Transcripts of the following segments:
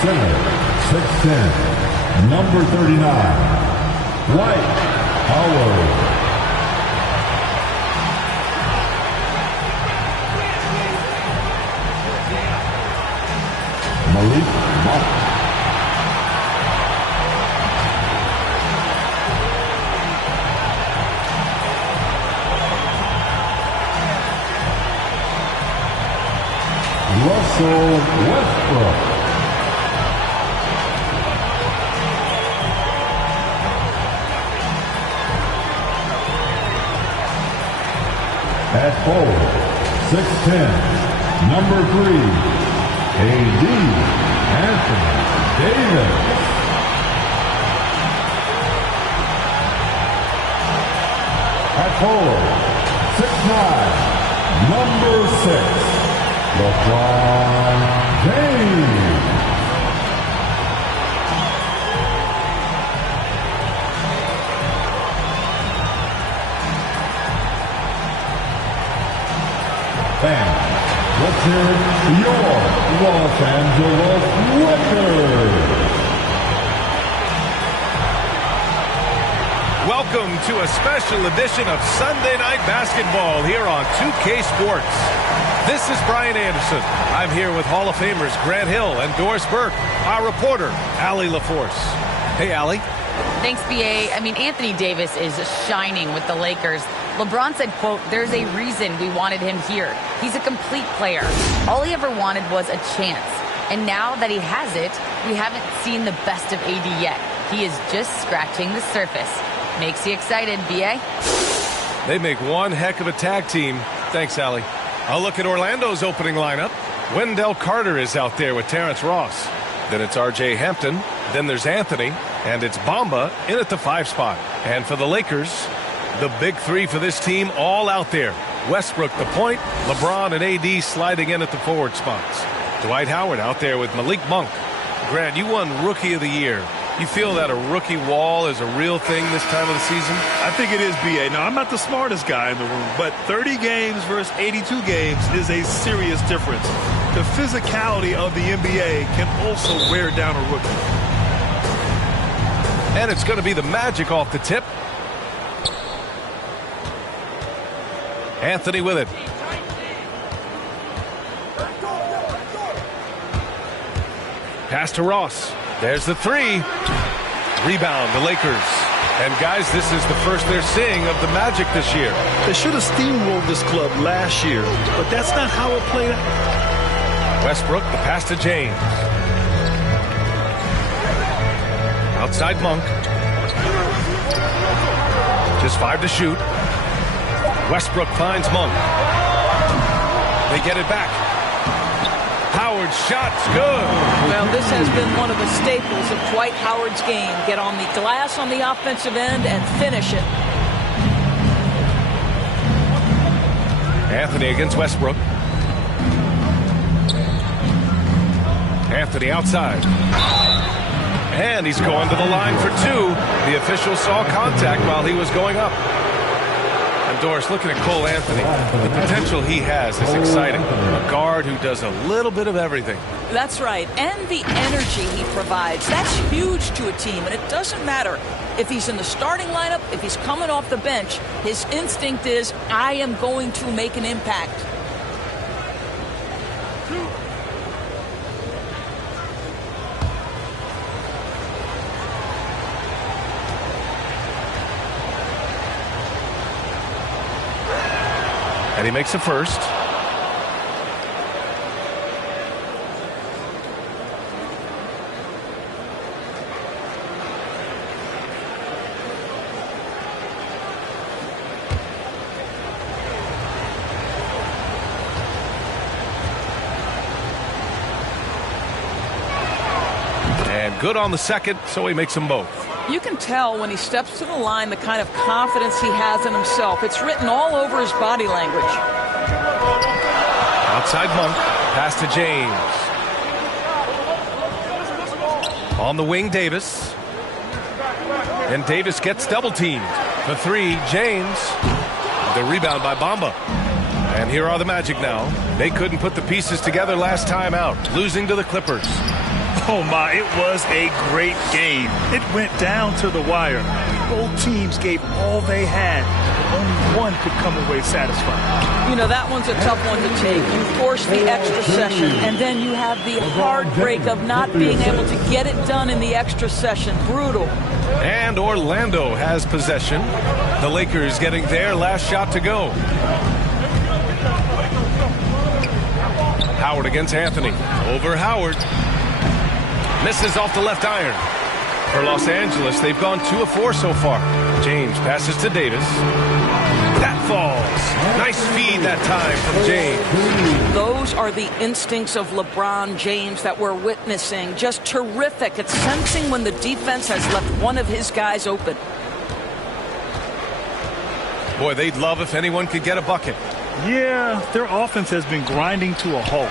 Center, 6'10", number 39, Dwight Howard. Malik Monk. Russell Westbrook. At forward, 6'10", number 3, A.D. Anthony Davis. At forward, 6'9", number 6, LeBron James. Fans, let's hear your Los Angeles Lakers. Welcome to a special edition of Sunday Night Basketball here on 2K Sports. This is Brian Anderson. I'm here with Hall of Famers Grant Hill and Doris Burke, our reporter, Allie LaForce. Hey, Allie. Thanks, B.A. I mean, Anthony Davis is shining with the Lakers. LeBron said, quote, "There's a reason we wanted him here. He's a complete player. All he ever wanted was a chance. And now that he has it, we haven't seen the best of AD yet. He is just scratching the surface." Makes you excited, B.A.? They make one heck of a tag team. Thanks, Allie. I'll look at Orlando's opening lineup. Wendell Carter is out there with Terrence Ross. Then it's R.J. Hampton. Then there's Anthony. And it's Bamba in at the 5 spot. And for the Lakers, the big three for this team all out there. Westbrook the point, LeBron and AD sliding in at the forward spots. Dwight Howard out there with Malik Monk. Grant, you won Rookie of the Year. You feel that a rookie wall is a real thing this time of the season? I think it is, B.A. Now, I'm not the smartest guy in the room, but 30 games versus 82 games is a serious difference. The physicality of the NBA can also wear down a rookie. And it's going to be the Magic off the tip. Anthony with it. Pass to Ross. There's the 3. Rebound, the Lakers. And guys, this is the first they're seeing of the Magic this year. They should have steamrolled this club last year, but that's not how it played out. Westbrook, the pass to James. Outside Monk. Just 5 to shoot. Westbrook finds Monk. They get it back. Howard's shot's good. Well, this has been one of the staples of Dwight Howard's game. Get on the glass on the offensive end and finish it. Anthony against Westbrook. Anthony outside. And he's going to the line for 2. The official saw contact while he was going up. And Doris, looking at Cole Anthony, the potential he has is exciting. A guard who does a little bit of everything. That's right. And the energy he provides, that's huge to a team. And it doesn't matter if he's in the starting lineup, if he's coming off the bench. His instinct is, I am going to make an impact. And he makes the first. And good on the second, so he makes them both. You can tell when he steps to the line the kind of confidence he has in himself. It's written all over his body language. Outside Monk, pass to James. On the wing, Davis. And Davis gets double teamed. The 3, James. The rebound by Bamba. And here are the Magic now. They couldn't put the pieces together last time out, losing to the Clippers. Oh, my, it was a great game. It went down to the wire. Both teams gave all they had, but only one could come away satisfied. You know, that one's a tough one to take. You force the extra session, and then you have the heartbreak of not being able to get it done in the extra session. Brutal. And Orlando has possession. The Lakers getting their last shot to go. Howard against Anthony. Over Howard. Misses off the left iron. For Los Angeles, they've gone 2 of 4 so far. James passes to Davis. That falls. Nice feed that time from James. Those are the instincts of LeBron James that we're witnessing. Just terrific at sensing when the defense has left one of his guys open. Boy, they'd love if anyone could get a bucket. Yeah, their offense has been grinding to a halt.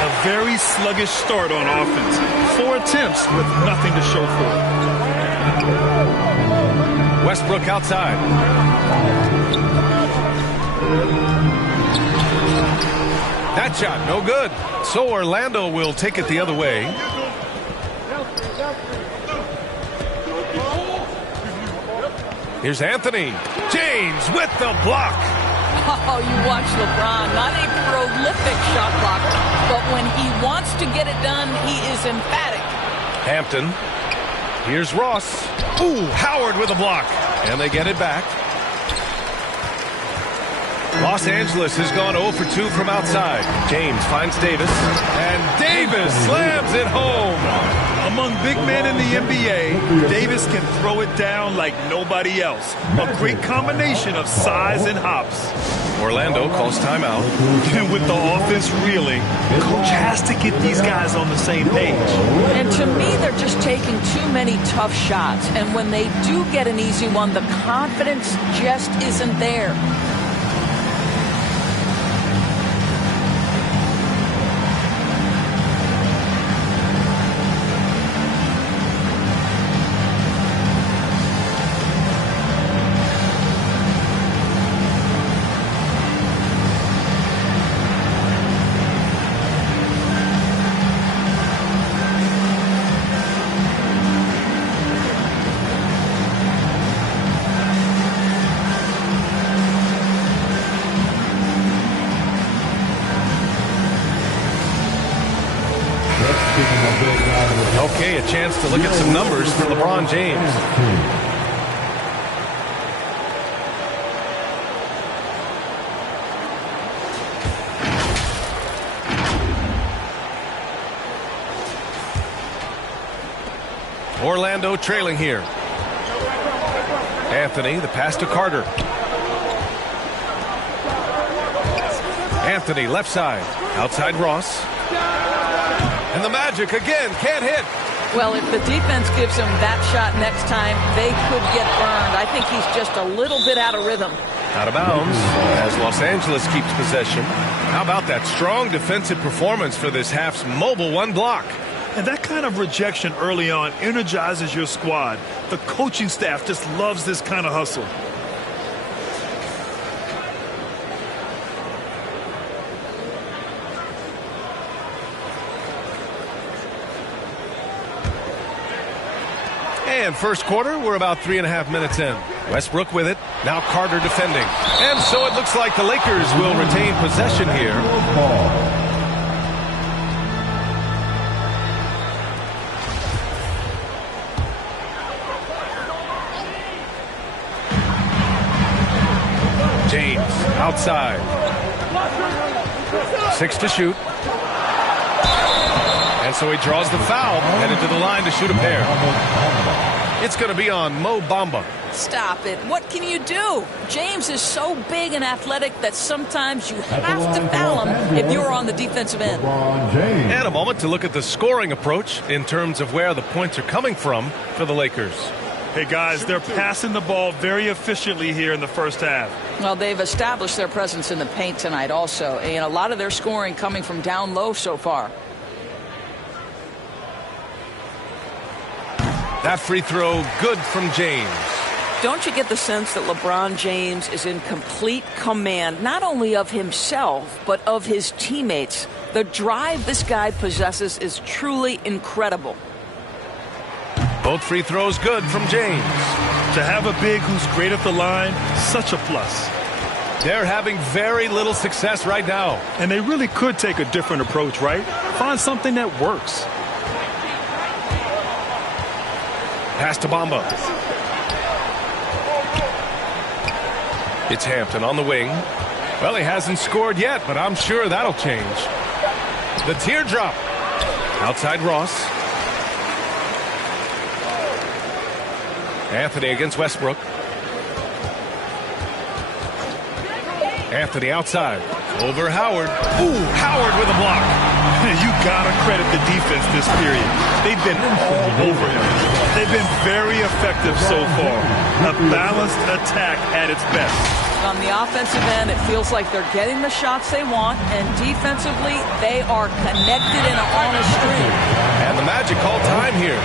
A very sluggish start on offense. 4 attempts with nothing to show for it. Westbrook outside. That shot, no good. So Orlando will take it the other way. Here's Anthony. James with the block. Oh, you watch LeBron, not a prolific shot blocker, but when he wants to get it done, he is emphatic. Hampton. Here's Ross. Ooh, Howard with a block. And they get it back. Los Angeles has gone 0 for 2 from outside. James finds Davis. And Davis slams it home. Among big men in the NBA, Davis can throw it down like nobody else. A great combination of size and hops. Orlando calls timeout. And with the offense reeling, coach has to get these guys on the same page. And to me, they're just taking too many tough shots. And when they do get an easy one, the confidence just isn't there. Okay, a chance to look at some numbers for LeBron James. Orlando trailing here. Anthony, the pass to Carter. Anthony, left side. Outside Ross. And the Magic again can't hit. Well, if the defense gives him that shot next time, they could get burned. I think he's just a little bit out of rhythm. Out of bounds as Los Angeles keeps possession. How about that strong defensive performance for this half's mobile one block? And that kind of rejection early on energizes your squad. The coaching staff just loves this kind of hustle. And first quarter, we're about 3.5 minutes in. Westbrook with it. Now Carter defending. And so it looks like the Lakers will retain possession here. James outside. 6 to shoot. And so he draws the foul, headed to the line to shoot a pair. It's going to be on Mo Bamba. Stop it. What can you do? James is so big and athletic that sometimes you have to foul him if you're on the defensive end. And a moment to look at the scoring approach in terms of where the points are coming from for the Lakers. Hey, guys, they're passing the ball very efficiently here in the first half. Well, they've established their presence in the paint tonight also. And a lot of their scoring coming from down low so far. That free throw good from James. Don't you get the sense that LeBron James is in complete command, not only of himself, but of his teammates? The drive this guy possesses is truly incredible. Both free throws good from James. To have a big who's great at the line, such a plus. They're having very little success right now. And they really could take a different approach, right? Find something that works. Pass to Bamba. It's Hampton on the wing. Well, he hasn't scored yet, but I'm sure that'll change. The teardrop. Outside Ross. Anthony against Westbrook. Anthony outside. Over Howard. Ooh, Howard with a block. You gotta credit the defense this period. They've been all over him. They've been very effective so far. A balanced attack at its best. On the offensive end, it feels like they're getting the shots they want, and defensively, they are connected and on a stream. And the Magic call time here.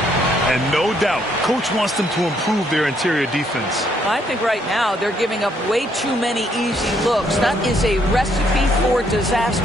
And no doubt, Coach wants them to improve their interior defense. I think right now they're giving up way too many easy looks. That is a recipe for disaster.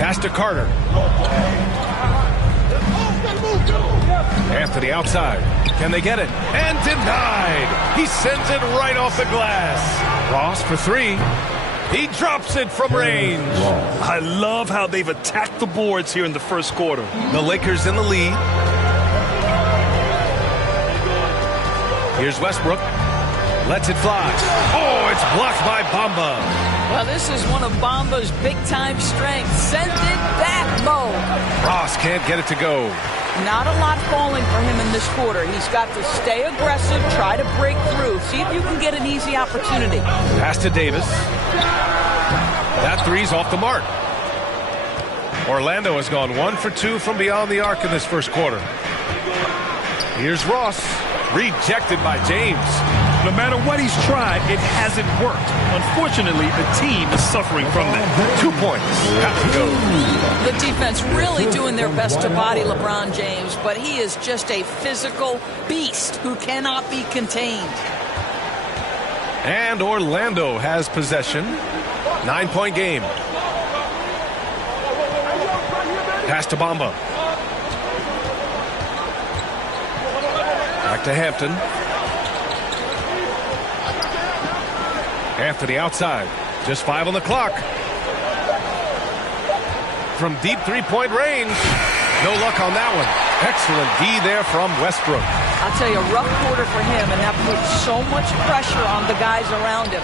Pass to Carter. Anthony outside. Can they get it? And denied. He sends it right off the glass. Ross for three. He drops it from range. I love how they've attacked the boards here in the first quarter. The Lakers in the lead. Here's Westbrook. Lets it fly. Oh, it's blocked by Bamba. Well, this is one of Bamba's big-time strengths. Send it back, Mo. Ross can't get it to go. Not a lot falling for him in this quarter. He's got to stay aggressive, try to break through. See if you can get an easy opportunity. Pass to Davis. That three's off the mark. Orlando has gone 1 for 2 from beyond the arc in this first quarter. Here's Ross. Rejected by James. No matter what he's tried, it hasn't worked. Unfortunately, the team is suffering from that. 2 points. Have to go. The defense really doing their best to body LeBron James, but he is just a physical beast who cannot be contained. And Orlando has possession. 9-point game. Pass to Bamba. Back to Hampton. Anthony outside. Just 5 on the clock. From deep three-point range. No luck on that one. Excellent D there from Westbrook. I'll tell you, a rough quarter for him, and that puts so much pressure on the guys around him.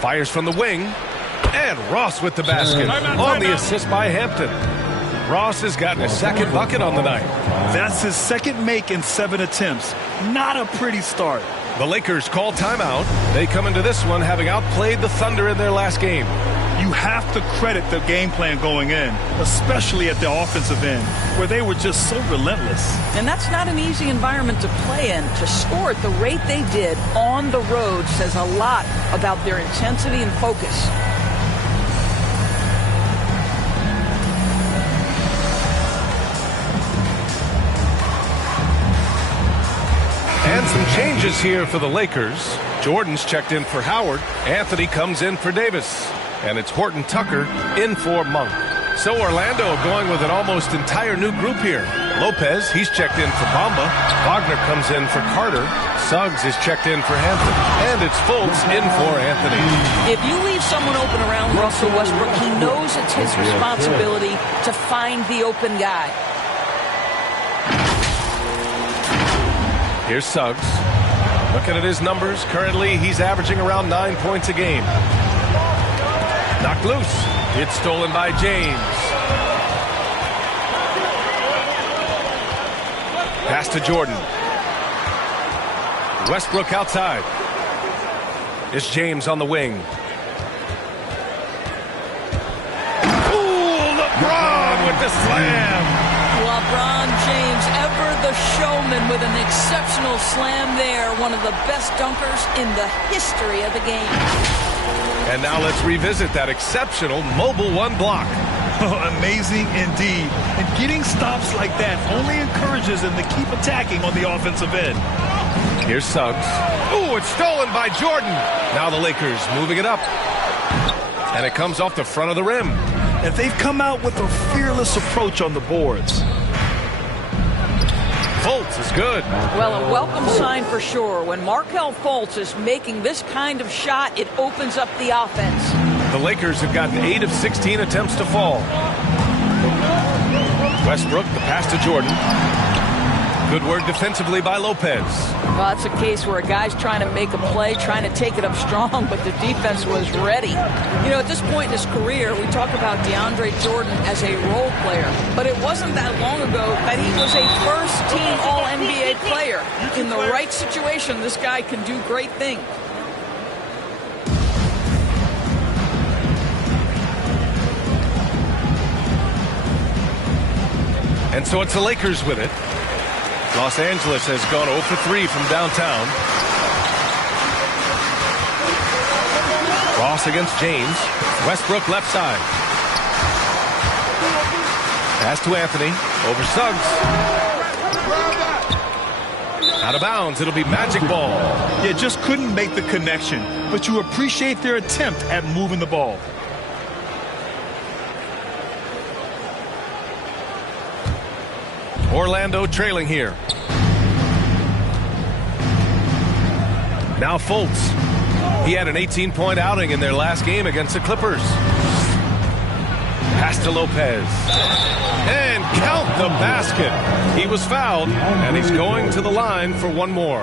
Fires from the wing. And Ross with the basket. On the assist by Hampton. Ross has gotten his second bucket on the night. That's his second make in 7 attempts. Not a pretty start. The Lakers call timeout. They come into this one having outplayed the Thunder in their last game. You have to credit the game plan going in, especially at the offensive end, where they were just so relentless. And that's not an easy environment to play in. To score at the rate they did on the road says a lot about their intensity and focus. And some changes here for the Lakers. Jordan's checked in for Howard. Anthony comes in for Davis. And it's Horton Tucker in for Monk. So Orlando going with an almost entire new group here. Lopez, he's checked in for Bamba. Wagner comes in for Carter. Suggs is checked in for Hampton. And it's Fultz in for Anthony. If you leave someone open around Russell Westbrook, he knows it's his responsibility to find the open guy. Here's Suggs. Looking at his numbers, currently he's averaging around 9 points a game. Knocked loose. It's stolen by James. Pass to Jordan. Westbrook outside. It's James on the wing. Ooh, LeBron with the slam. LeBron James, ever the showman, with an exceptional slam there. One of the best dunkers in the history of the game. And now let's revisit that exceptional mobile one block. Amazing indeed. And getting stops like that only encourages them to keep attacking on the offensive end. Here's Suggs. Ooh, it's stolen by Jordan. Now the Lakers moving it up. And it comes off the front of the rim. And they've come out with a fearless approach on the boards. Fultz is good. Well, a welcome sign for sure. When Markelle Fultz is making this kind of shot, it opens up the offense. The Lakers have gotten 8 of 16 attempts to fall. Westbrook, the pass to Jordan. Good work defensively by Lopez. Well, that's a case where a guy's trying to make a play, trying to take it up strong, but the defense was ready. You know, at this point in his career, we talk about DeAndre Jordan as a role player, but it wasn't that long ago that he was a first-team All-NBA player. In the right situation, this guy can do great things. And so it's the Lakers with it. Los Angeles has gone 0 for 3 from downtown. Ross against James. Westbrook left side. Pass to Anthony. Over Suggs. Out of bounds. It'll be magic ball. Yeah, just couldn't make the connection. But you appreciate their attempt at moving the ball. Orlando trailing here. Now Fultz. He had an 18-point outing in their last game against the Clippers. Pass to Lopez. And count the basket. He was fouled, and he's going to the line for one more.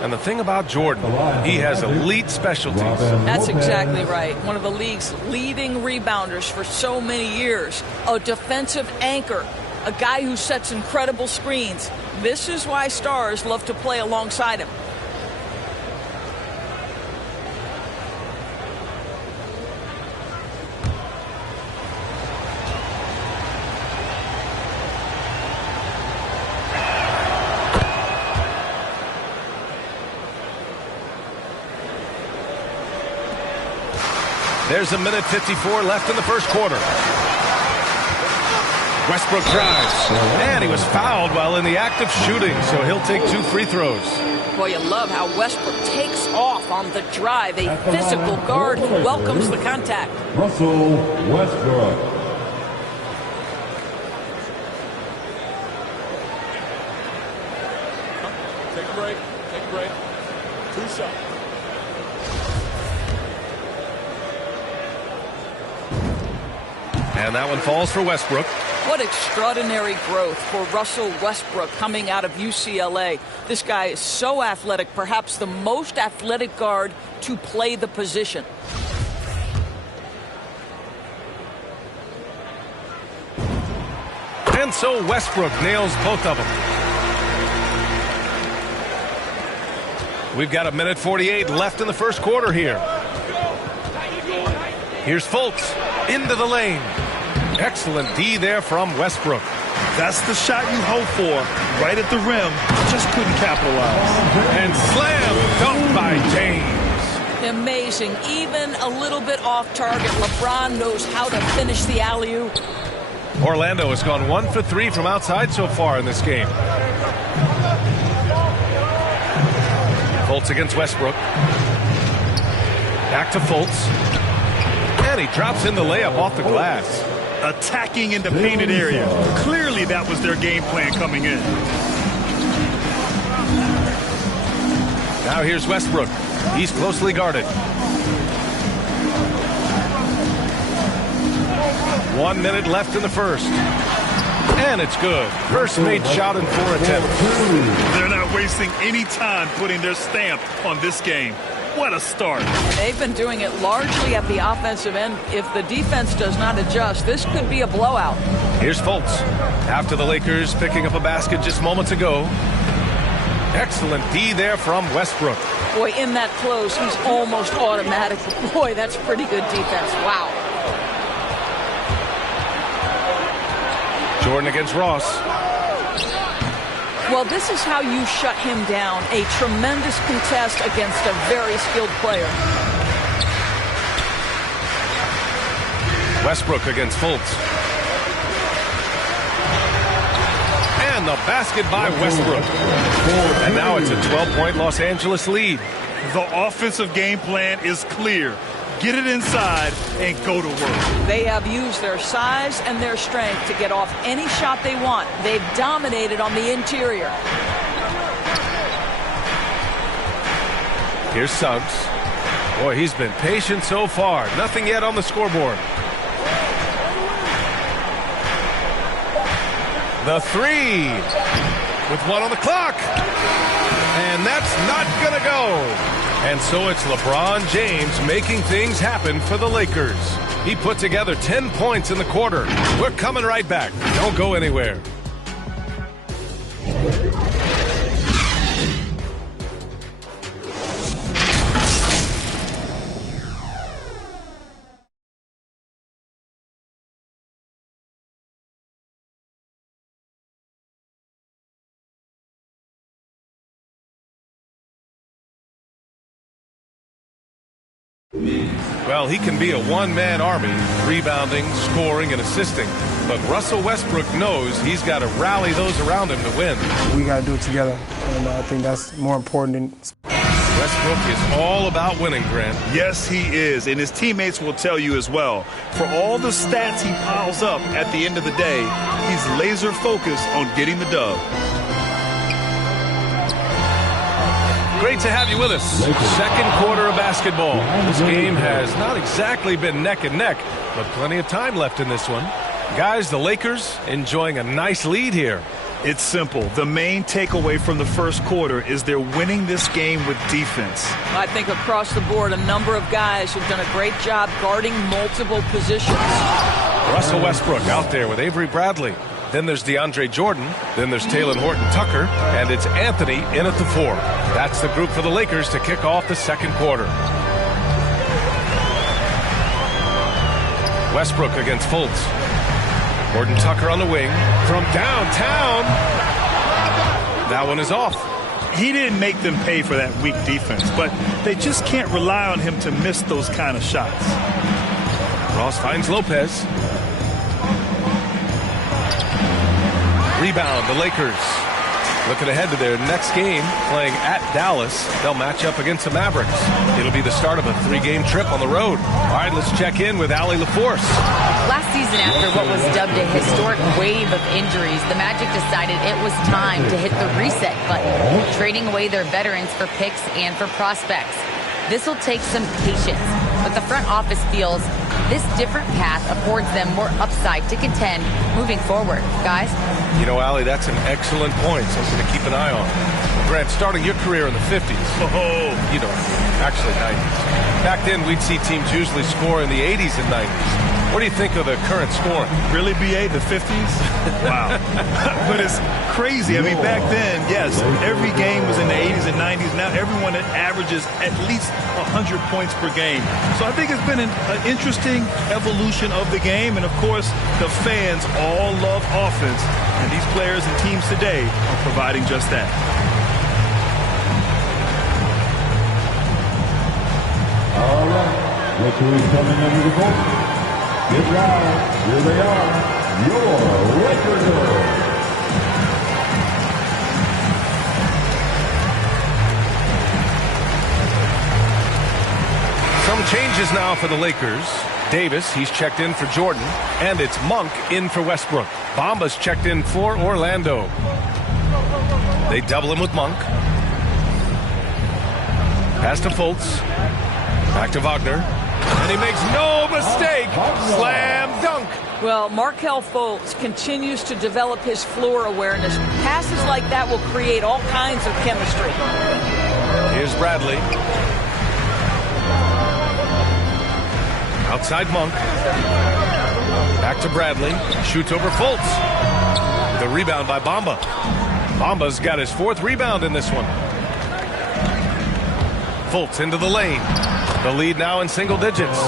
And the thing about Jordan, he has elite specialties. That's exactly right. One of the league's leading rebounders for so many years. A defensive anchor. A guy who sets incredible screens. This is why stars love to play alongside him. There's a minute 54 left in the first quarter. Westbrook drives, and he was fouled while in the act of shooting, so he'll take 2 free throws. Boy, you love how Westbrook takes off on the drive. A physical guard who welcomes the contact. Russell Westbrook. Take a break. Take a break. 2 shots. And that one falls for Westbrook. What extraordinary growth for Russell Westbrook coming out of UCLA. This guy is so athletic, perhaps the most athletic guard to play the position. And so Westbrook nails both of them. We've got a minute 48 left in the first quarter here. Here's Fultz into the lane. Excellent D there from Westbrook. That's the shot you hope for. Right at the rim. Just couldn't capitalize. And slam dunked by James. Amazing. Even a little bit off target. LeBron knows how to finish the alley-oop. Orlando has gone 1 for 3 from outside so far in this game. Fultz against Westbrook. Back to Fultz. And he drops in the layup off the glass. attacking in the painted area. Clearly that was their game plan coming in. Now here's Westbrook. He's closely guarded. 1 minute left in the first. And it's good. First made shot in 4 attempts. They're not wasting any time putting their stamp on this game. What a start. And they've been doing it largely at the offensive end. If the defense does not adjust, this could be a blowout. Here's Fultz. After the Lakers picking up a basket just moments ago. Excellent D there from Westbrook. Boy, in that close, he's almost automatic. Boy, that's pretty good defense. Wow. Jordan against Ross. Well, this is how you shut him down. A tremendous contest against a very skilled player. Westbrook against Fultz. And the basket by Westbrook. And now it's a 12-point Los Angeles lead. The offensive game plan is clear. Get it inside and go to work. They have used their size and their strength to get off any shot they want. They've dominated on the interior. Here's Suggs. Boy, he's been patient so far. Nothing yet on the scoreboard. The three with 1 on the clock. And that's not going to go. And so it's LeBron James making things happen for the Lakers. He put together 10 points in the quarter. We're coming right back. Don't go anywhere. Well, he can be a one-man army, rebounding, scoring, and assisting. But Russell Westbrook knows he's got to rally those around him to win. We got to do it together, and I think that's more important than... Westbrook is all about winning, Grant. Yes, he is, and his teammates will tell you as well. For all the stats he piles up at the end of the day, he's laser focused on getting the dub. Great to have you with us. Second quarter of basketball. This game has not exactly been neck and neck, but plenty of time left in this one. Guys, the Lakers enjoying a nice lead here. It's simple. The main takeaway from the first quarter is they're winning this game with defense. I think across the board, a number of guys have done a great job guarding multiple positions. Russell Westbrook out there with Avery Bradley. Then there's DeAndre Jordan. Then there's Taylor Horton-Tucker. And it's Anthony in at the 4. That's the group for the Lakers to kick off the second quarter. Westbrook against Fultz. Horton-Tucker on the wing. From downtown. That one is off. He didn't make them pay for that weak defense, but they just can't rely on him to miss those kind of shots. Ross finds Lopez. Rebound, the Lakers. Looking ahead to their next game, playing at Dallas. They'll match up against the Mavericks. It'll be the start of a 3-game trip on the road. All right, let's check in with Allie LaForce. Last season, after what was dubbed a historic wave of injuries, the Magic decided it was time to hit the reset button, trading away their veterans for picks and for prospects. This will take some patience, but the front office feels this different path affords them more upside to contend moving forward. Guys? You know, Allie, that's an excellent point, something to keep an eye on. Grant, starting your career in the 50s. Oh, you know, actually 90s. Back then, we'd see teams usually score in the 80s and 90s. What do you think of the current scoring? Really, BA, the 50s? Wow. But it's crazy. I mean, back then, yes, every game was in the 80s and 90s. Now everyone averages at least 100 points per game. So I think it's been an interesting evolution of the game. And, of course, the fans all love offense. And these players and teams today are providing just that. All right. Look who's coming into the court. Get loud. Here they are. Your Laker girls. Some changes now for the Lakers. Davis, he's checked in for Jordan. And it's Monk in for Westbrook. Bamba's checked in for Orlando. They double him with Monk. Pass to Fultz. Back to Wagner. And he makes no mistake. Slam dunk. Well, Markelle Fultz continues to develop his floor awareness. Passes like that will create all kinds of chemistry. Here's Bradley. Outside Monk. Back to Bradley. Shoots over Fultz. The rebound by Bamba. Bamba's got his 4th rebound in this one. Fultz into the lane. The lead now in single digits.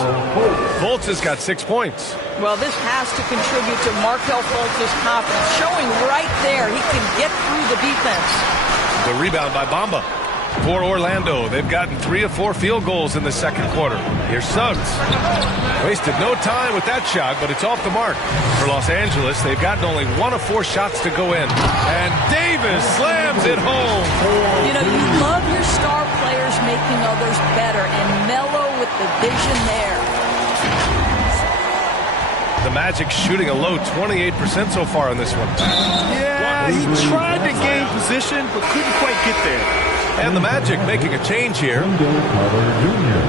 Fultz has got 6 points. Well, this has to contribute to Markelle Fultz's confidence. Showing right there he can get through the defense. The rebound by Bamba. For Orlando, they've gotten 3 of 4 field goals in the second quarter. Here's Suggs. Wasted no time with that shot, but it's off the mark. For Los Angeles, they've gotten only 1 of 4 shots to go in. And Davis slams it home. You know, you love your star players making others better, and Melo with the vision there. The Magic shooting a low 28% so far in this one. Yeah, he tried to gain position, but couldn't quite get there. And the Magic making a change here. Wendell Carter Jr.,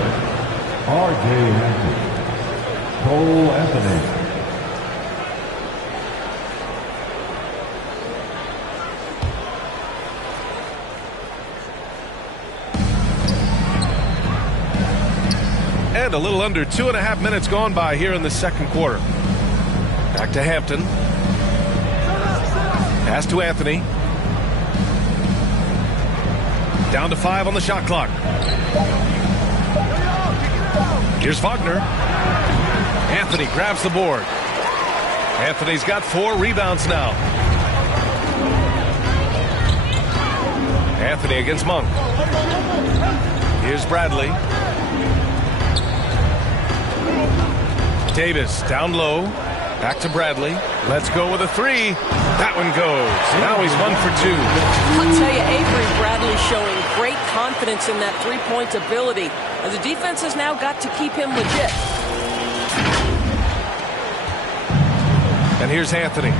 R.J. Hampton, Cole Anthony. And a little under 2.5 minutes gone by here in the second quarter. Back to Hampton. Pass to Anthony. Down to 5 on the shot clock. Here's Wagner. Anthony grabs the board. Anthony's got 4 rebounds now. Anthony against Monk. Here's Bradley. Davis down low. Back to Bradley. Let's go with a 3. That one goes. Now he's 1 for 2. I'll tell you, Avery Bradley showing great confidence in that three-point ability. And the defense has now got to keep him legit. And here's Anthony.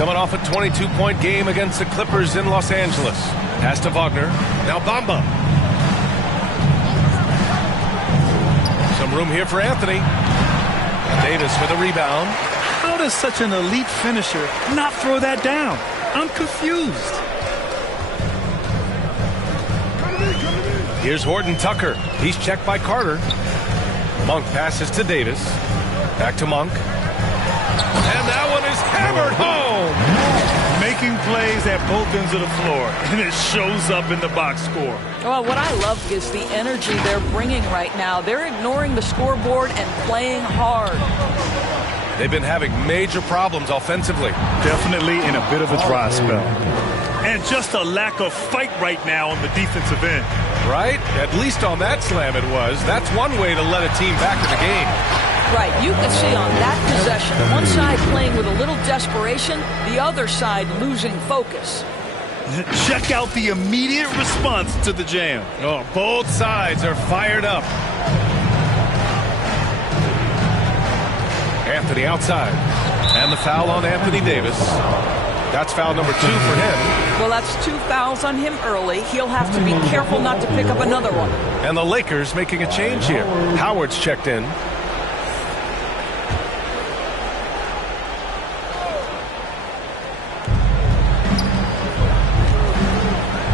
Coming off a 22-point game against the Clippers in Los Angeles. Pass to Wagner. Now Bamba. Some room here for Anthony. Davis with a rebound. How does such an elite finisher not throw that down? I'm confused. Here's Horton Tucker. He's checked by Carter. Monk passes to Davis. Back to Monk. And that one is hammered home. Making plays at both ends of the floor, and it shows up in the box score. Well, what I love is the energy they're bringing right now. They're ignoring the scoreboard and playing hard. They've been having major problems offensively. Definitely in a bit of a dry spell. And just a lack of fight right now on the defensive end. Right? At least on that slam it was. That's one way to let a team back in the game. Right, you can see on that possession, one side playing with a little desperation, the other side losing focus. Check out the immediate response to the jam. Oh, both sides are fired up. Anthony outside. And the foul on Anthony Davis. That's foul number 2 for him. Well, that's 2 fouls on him early. He'll have to be careful not to pick up another one. And the Lakers making a change here. Howard's checked in.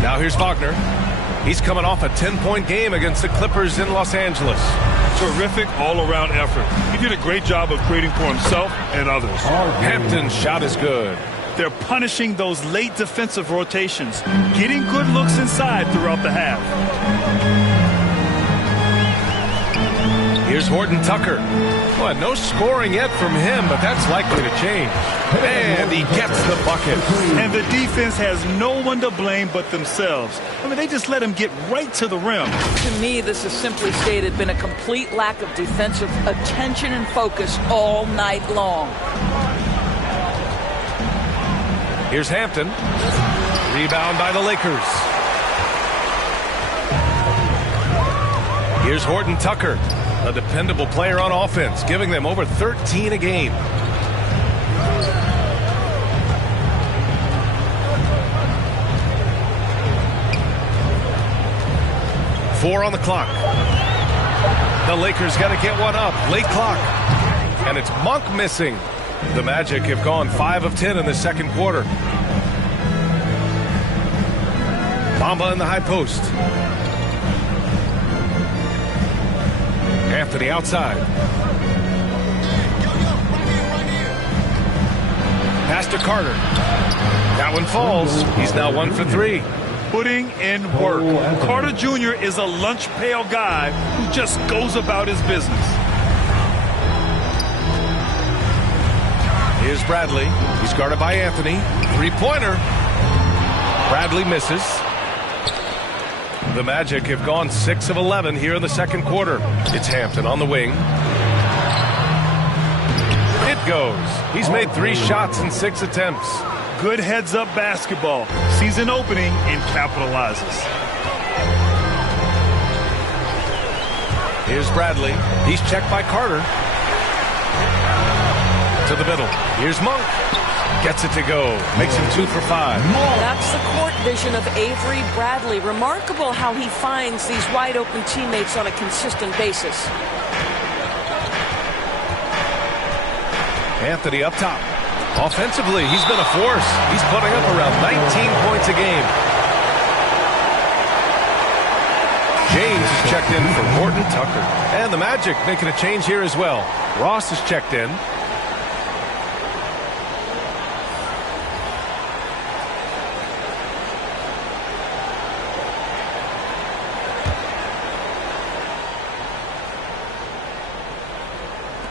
Now here's Wagner. He's coming off a 10-point game against the Clippers in Los Angeles. Terrific all-around effort. He did a great job of creating for himself and others. Hampton's shot is good. They're punishing those late defensive rotations, getting good looks inside throughout the half. Here's Horton Tucker. Well, no scoring yet from him, but that's likely to change. And he gets the bucket. And the defense has no one to blame but themselves. I mean, they just let him get right to the rim. To me, this has simply stated been a complete lack of defensive attention and focus all night long. Here's Hampton. Rebound by the Lakers. Here's Horton Tucker. A dependable player on offense, giving them over 13 a game. Four on the clock. The Lakers got to get one up. Late clock. And it's Monk missing. The Magic have gone 5 of 10 in the second quarter. Bamba in the high post. Anthony outside. Pass to Carter. That one falls. He's now 1 for 3. Putting in work. Carter Jr. is a lunch pail guy who just goes about his business. Here's Bradley. He's guarded by Anthony. Three-pointer. Bradley misses. The Magic have gone 6 of 11 here in the second quarter. It's Hampton on the wing. It goes. He's made 3 shots in 6 attempts. Good heads-up basketball. Sees an opening and capitalizes. Here's Bradley. He's checked by Carter. To the middle. Here's Monk. Gets it to go. Makes him 2 for 5. That's the court vision of Avery Bradley. Remarkable how he finds these wide-open teammates on a consistent basis. Anthony up top. Offensively, he's been a force. He's putting up around 19 points a game. James is checked in for Horton Tucker. And the Magic making a change here as well. Ross is checked in.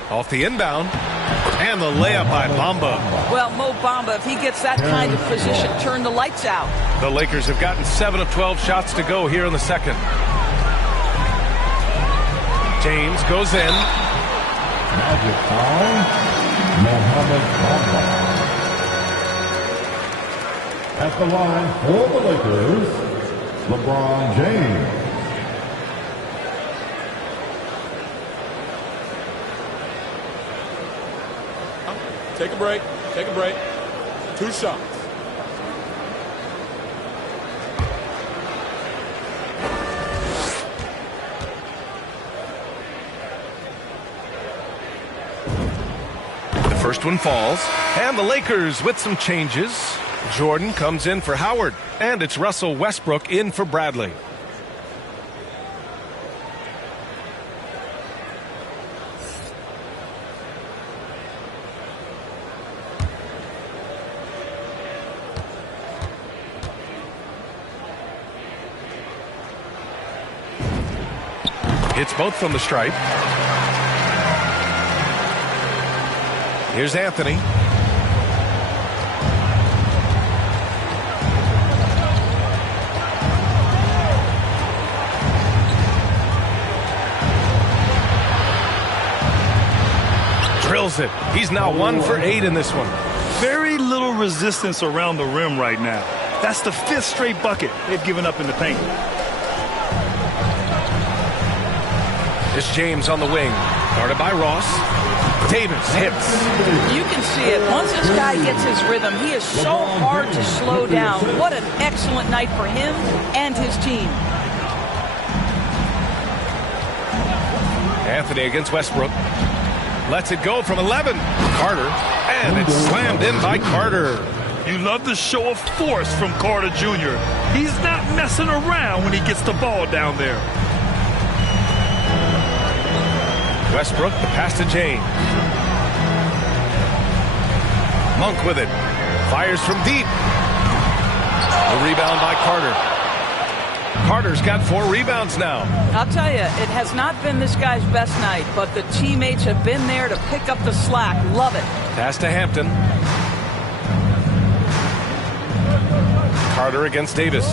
Off the inbound. And the layup by Bamba. Well, Mo Bamba, if he gets that kind of position, turn the lights out. The Lakers have gotten 7 of 12 shots to go here in the second. James goes in. Magic foul. Mohamed Bamba. At the line for the Lakers, LeBron James. Take a break. Take a break. 2 shots. The first one falls. And the Lakers with some changes. Jordan comes in for Howard. And it's Russell Westbrook in for Bradley. Hits both from the stripe. Here's Anthony. Drills it. He's now 1 for 8 in this one. Very little resistance around the rim right now. That's the 5th straight bucket they've given up in the paint. It's James on the wing. Guarded by Ross. Davis hits. You can see it. Once this guy gets his rhythm, he is so hard to slow down. What an excellent night for him and his team. Anthony against Westbrook. Lets it go from 11. Carter. And it's slammed in by Carter. You love the show of force from Carter Jr. He's not messing around when he gets the ball down there. Westbrook, the pass to James. Monk with it. Fires from deep. The rebound by Carter. Carter's got 4 rebounds now. I'll tell you, it has not been this guy's best night, but the teammates have been there to pick up the slack. Love it. Pass to Hampton. Carter against Davis.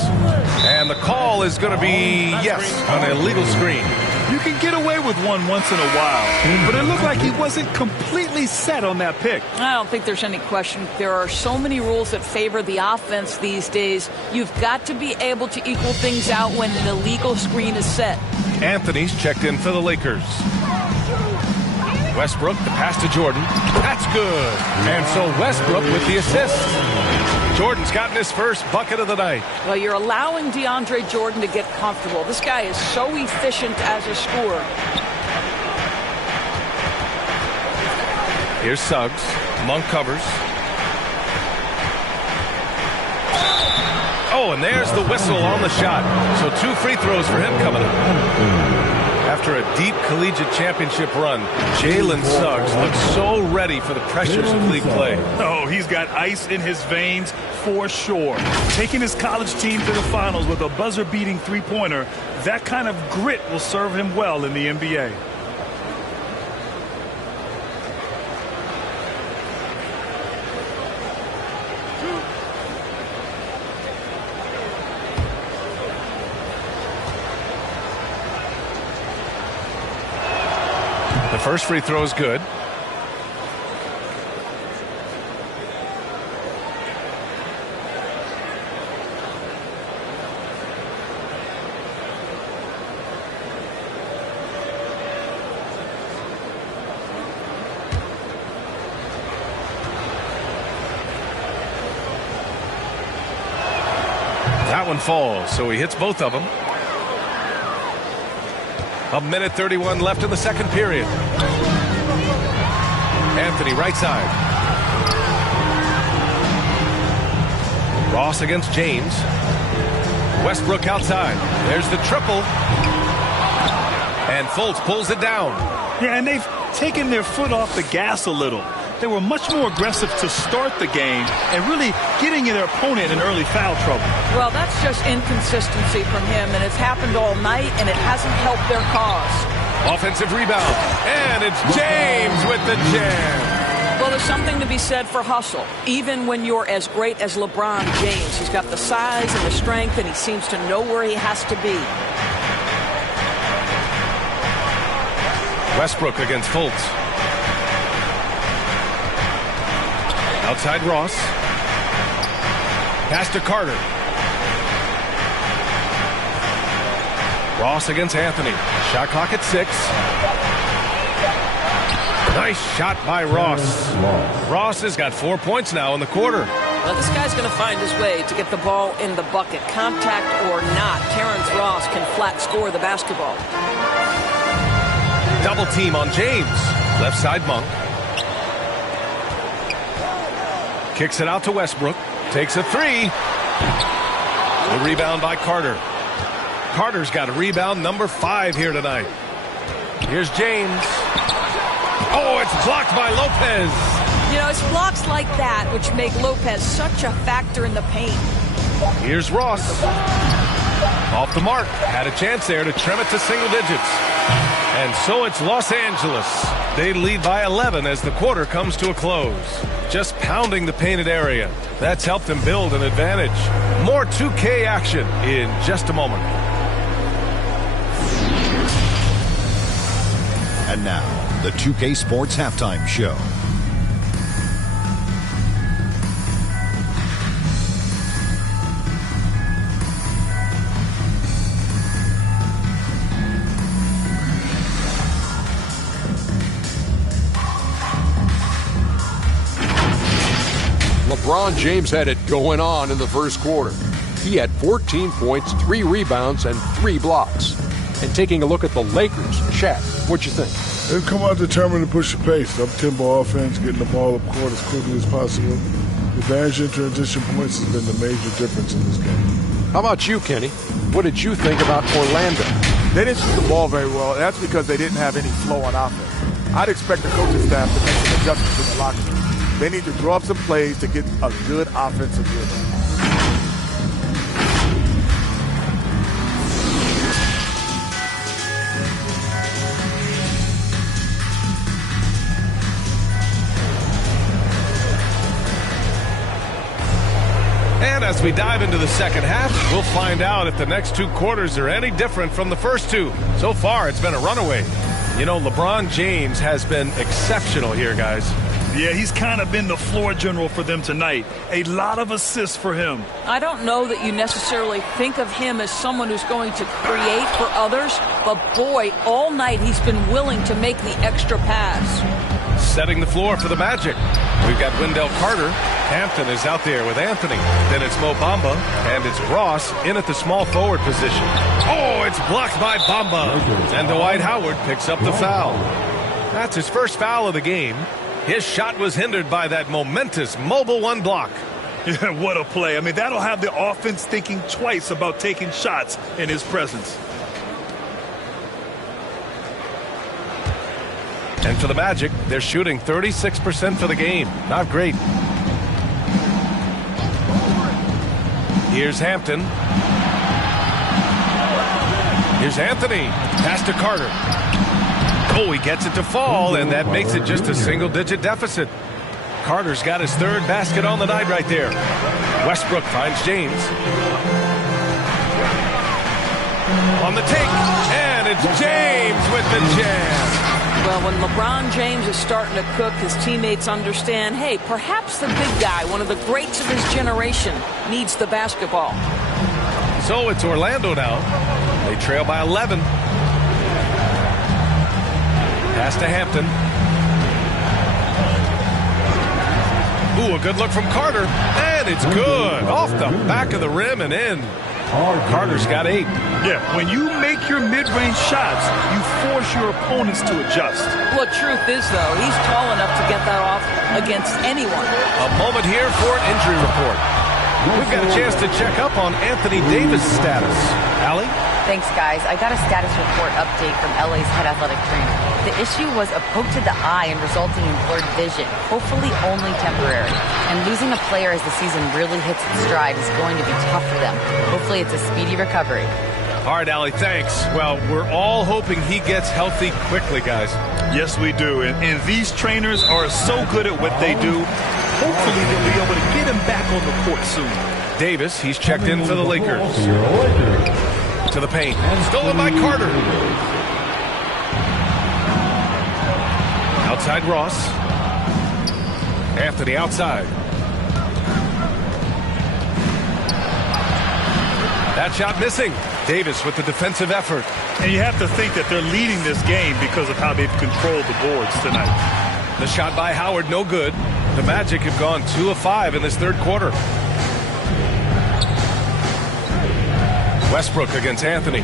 And the call is going to be, yes, an illegal screen. You can get away with one once in a while, but it looked like he wasn't completely set on that pick. I don't think there's any question. There are so many rules that favor the offense these days. You've got to be able to equal things out when an illegal screen is set. Anthony's checked in for the Lakers. Westbrook, the pass to Jordan. That's good. And so Westbrook with the assist. Jordan's gotten his first bucket of the night. Well, you're allowing DeAndre Jordan to get comfortable. This guy is so efficient as a scorer. Here's Suggs. Monk covers. Oh, and there's the whistle on the shot. So 2 free throws for him coming up. After a deep collegiate championship run, Jalen Suggs looks so ready for the pressures of league play. Oh, he's got ice in his veins for sure. Taking his college team to the finals with a buzzer-beating three-pointer, that kind of grit will serve him well in the NBA. The first free throw is good. That one falls, so he hits both of them. A minute 31 left in the second period. Anthony right side. Ross against James. Westbrook outside. There's the triple. And Fultz pulls it down. Yeah, and they've taken their foot off the gas a little. They were much more aggressive to start the game and really getting their opponent in early foul trouble. Well, that's just inconsistency from him, and it's happened all night, and it hasn't helped their cause. Offensive rebound. And it's James with the jam. Well, there's something to be said for hustle. Even when you're as great as LeBron James, he's got the size and the strength, and he seems to know where he has to be. Westbrook against Fultz. Outside Ross. Pass to Carter. Ross against Anthony. Shot clock at 6. Nice shot by Ross. Ross has got 4 points now in the quarter. Well, this guy's going to find his way to get the ball in the bucket. Contact or not, Terrence Ross can flat score the basketball. Double team on James. Left side Monk. Kicks it out to Westbrook. Takes a 3. The rebound by Carter. Carter's got a rebound number 5 here tonight. Here's James. Oh, it's blocked by Lopez. You know, it's blocks like that which make Lopez such a factor in the paint. Here's Ross. Off the mark. Had a chance there to trim it to single digits. And so it's Los Angeles. They lead by 11 as the quarter comes to a close. Just pounding the painted area. That's helped them build an advantage. More 2K action in just a moment. And now, the 2K Sports Halftime Show. LeBron James had it going on in the first quarter. He had 14 points, 3 rebounds, and 3 blocks. And taking a look at the Lakers, Shaq, what'd you think? They've come out determined to push the pace. Up-tempo offense, getting the ball up court as quickly as possible. Advantage in transition points has been the major difference in this game. How about you, Kenny? What did you think about Orlando? They didn't shoot the ball very well. That's because they didn't have any flow on offense. I'd expect the coaching staff to make some adjustments in the locker room. They need to draw up some plays to get a good offensive rhythm. And As we dive into the second half, we'll find out if the next 2 quarters are any different from the first 2. So far, it's been a runaway. You know, LeBron James has been exceptional here, guys. Yeah, he's kind of been the floor general for them tonight. A lot of assists for him. I don't know that you necessarily think of him as someone who's going to create for others, but boy, all night he's been willing to make the extra pass. Setting the floor for the Magic. We've got Wendell Carter. Hampton is out there with Anthony. Then it's Mo Bamba, and it's Ross in at the small forward position. Oh, it's blocked by Bamba. And Dwight Howard picks up the foul. That's his first foul of the game. His shot was hindered by that momentous mobile 1 block. Yeah, what a play. I mean, that'll have the offense thinking twice about taking shots in his presence. And for the Magic, they're shooting 36% for the game. Not great. Here's Hampton. Here's Anthony. Pass to Carter. Oh, he gets it to fall, and that makes it just a single-digit deficit. Carter's got his 3rd basket on the night right there. Westbrook finds James. On the take, and it's James with the jam. Well, when LeBron James is starting to cook, his teammates understand, hey, perhaps the big guy, one of the greats of his generation, needs the basketball. So it's Orlando now. They trail by 11. Pass to Hampton. Ooh, a good look from Carter. And it's good. Off the back of the rim and in. Carter's got 8. Yeah, when you make your mid-range shots, you force your opponents to adjust. Well, truth is, though, he's tall enough to get that off against anyone. A moment here for an injury report. We've got a chance to check up on Anthony Davis' status. Allie? Thanks, guys. I got a status report update from LA's head athletic trainer. The issue was a poke to the eye and resulting in blurred vision, hopefully only temporary. And losing a player as the season really hits its stride is going to be tough for them. Hopefully it's a speedy recovery. All right, Allie, thanks. Well, we're all hoping he gets healthy quickly, guys. Yes, we do. And these trainers are so good at what they do. Hopefully they'll be able to get him back on the court soon. Davis, he's checked in for the Lakers. To the paint. Stolen by Carter. Outside Ross. Anthony outside. That shot missing. Davis with the defensive effort. And you have to think that they're leading this game because of how they've controlled the boards tonight. The shot by Howard, no good. The Magic have gone 2 of 5 in this 3rd quarter. Westbrook against Anthony.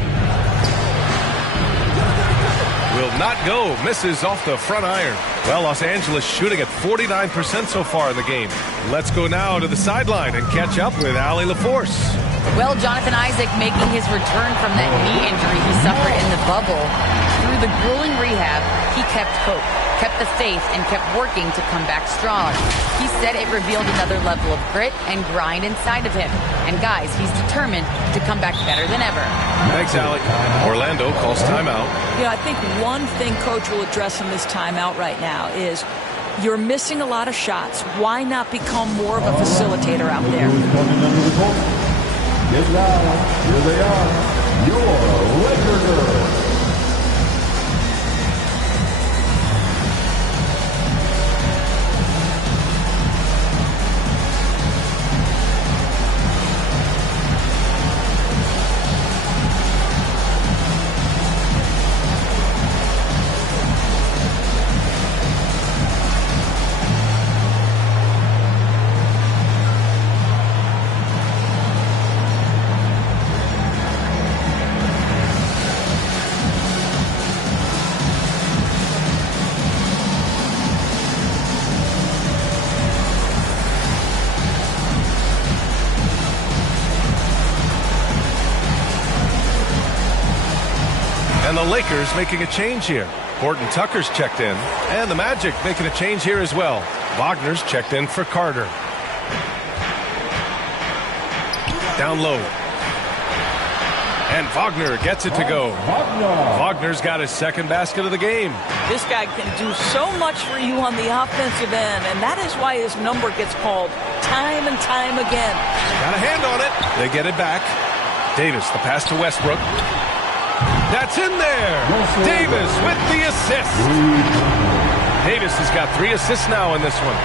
Will not go. Misses off the front iron. Well, Los Angeles shooting at 49% so far in the game. Let's go now to the sideline and catch up with Allie LaForce. Well, Jonathan Isaac making his return from that knee injury he suffered in the bubble. Through the grueling rehab, he kept hope, kept the faith, and kept working to come back strong. He said it revealed another level of grit and grind inside of him. And guys, he's determined to come back better than ever. Thanks, Alec. Orlando calls timeout. You know, I think one thing Coach will address in this timeout right now is you're missing a lot of shots. Why not become more of a facilitator out there? Get loud. Here they are. Your Laker Girls. And the Lakers making a change here. Horton Tucker's checked in. And the Magic making a change here as well. Wagner's checked in for Carter. Down low. And Wagner gets it to go. Wagner's got his second basket of the game. This guy can do so much for you on the offensive end, and that is why his number gets called time and time again. Got a hand on it. They get it back. Davis, the pass to Westbrook. That's in there. Davis with the assist. Davis has got 3 assists now in this one.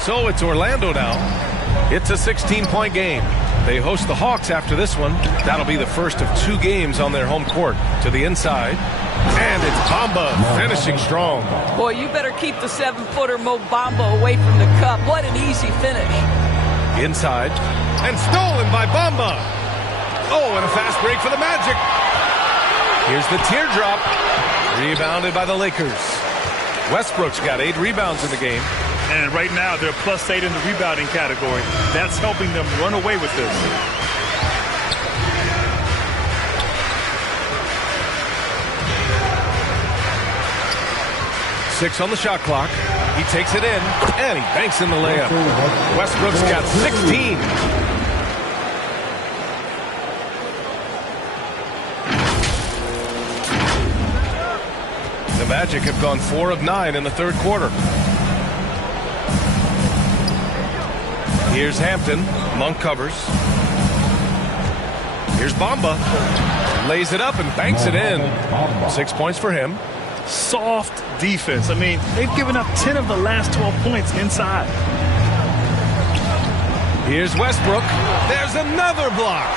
So it's Orlando now. It's a 16-point game. They host the Hawks after this one. That'll be the first of 2 games on their home court. To the inside. And it's Bamba finishing strong. Boy, you better keep the 7-footer Mo Bamba away from the cup. What an easy finish. Inside. And stolen by Bamba. Oh, and a fast break for the Magic. Here's the teardrop. Rebounded by the Lakers. Westbrook's got 8 rebounds in the game. And right now, they're +8 in the rebounding category. That's helping them run away with this. Six on the shot clock. He takes it in, and he banks in the layup. Westbrook's got 16. The Magic have gone 4 of 9 in the third quarter. Here's Hampton. Monk covers. Here's Bamba. Lays it up and banks it in. 6 points for him. Soft defense. I mean, they've given up 10 of the last 12 points inside. Here's Westbrook. There's another block.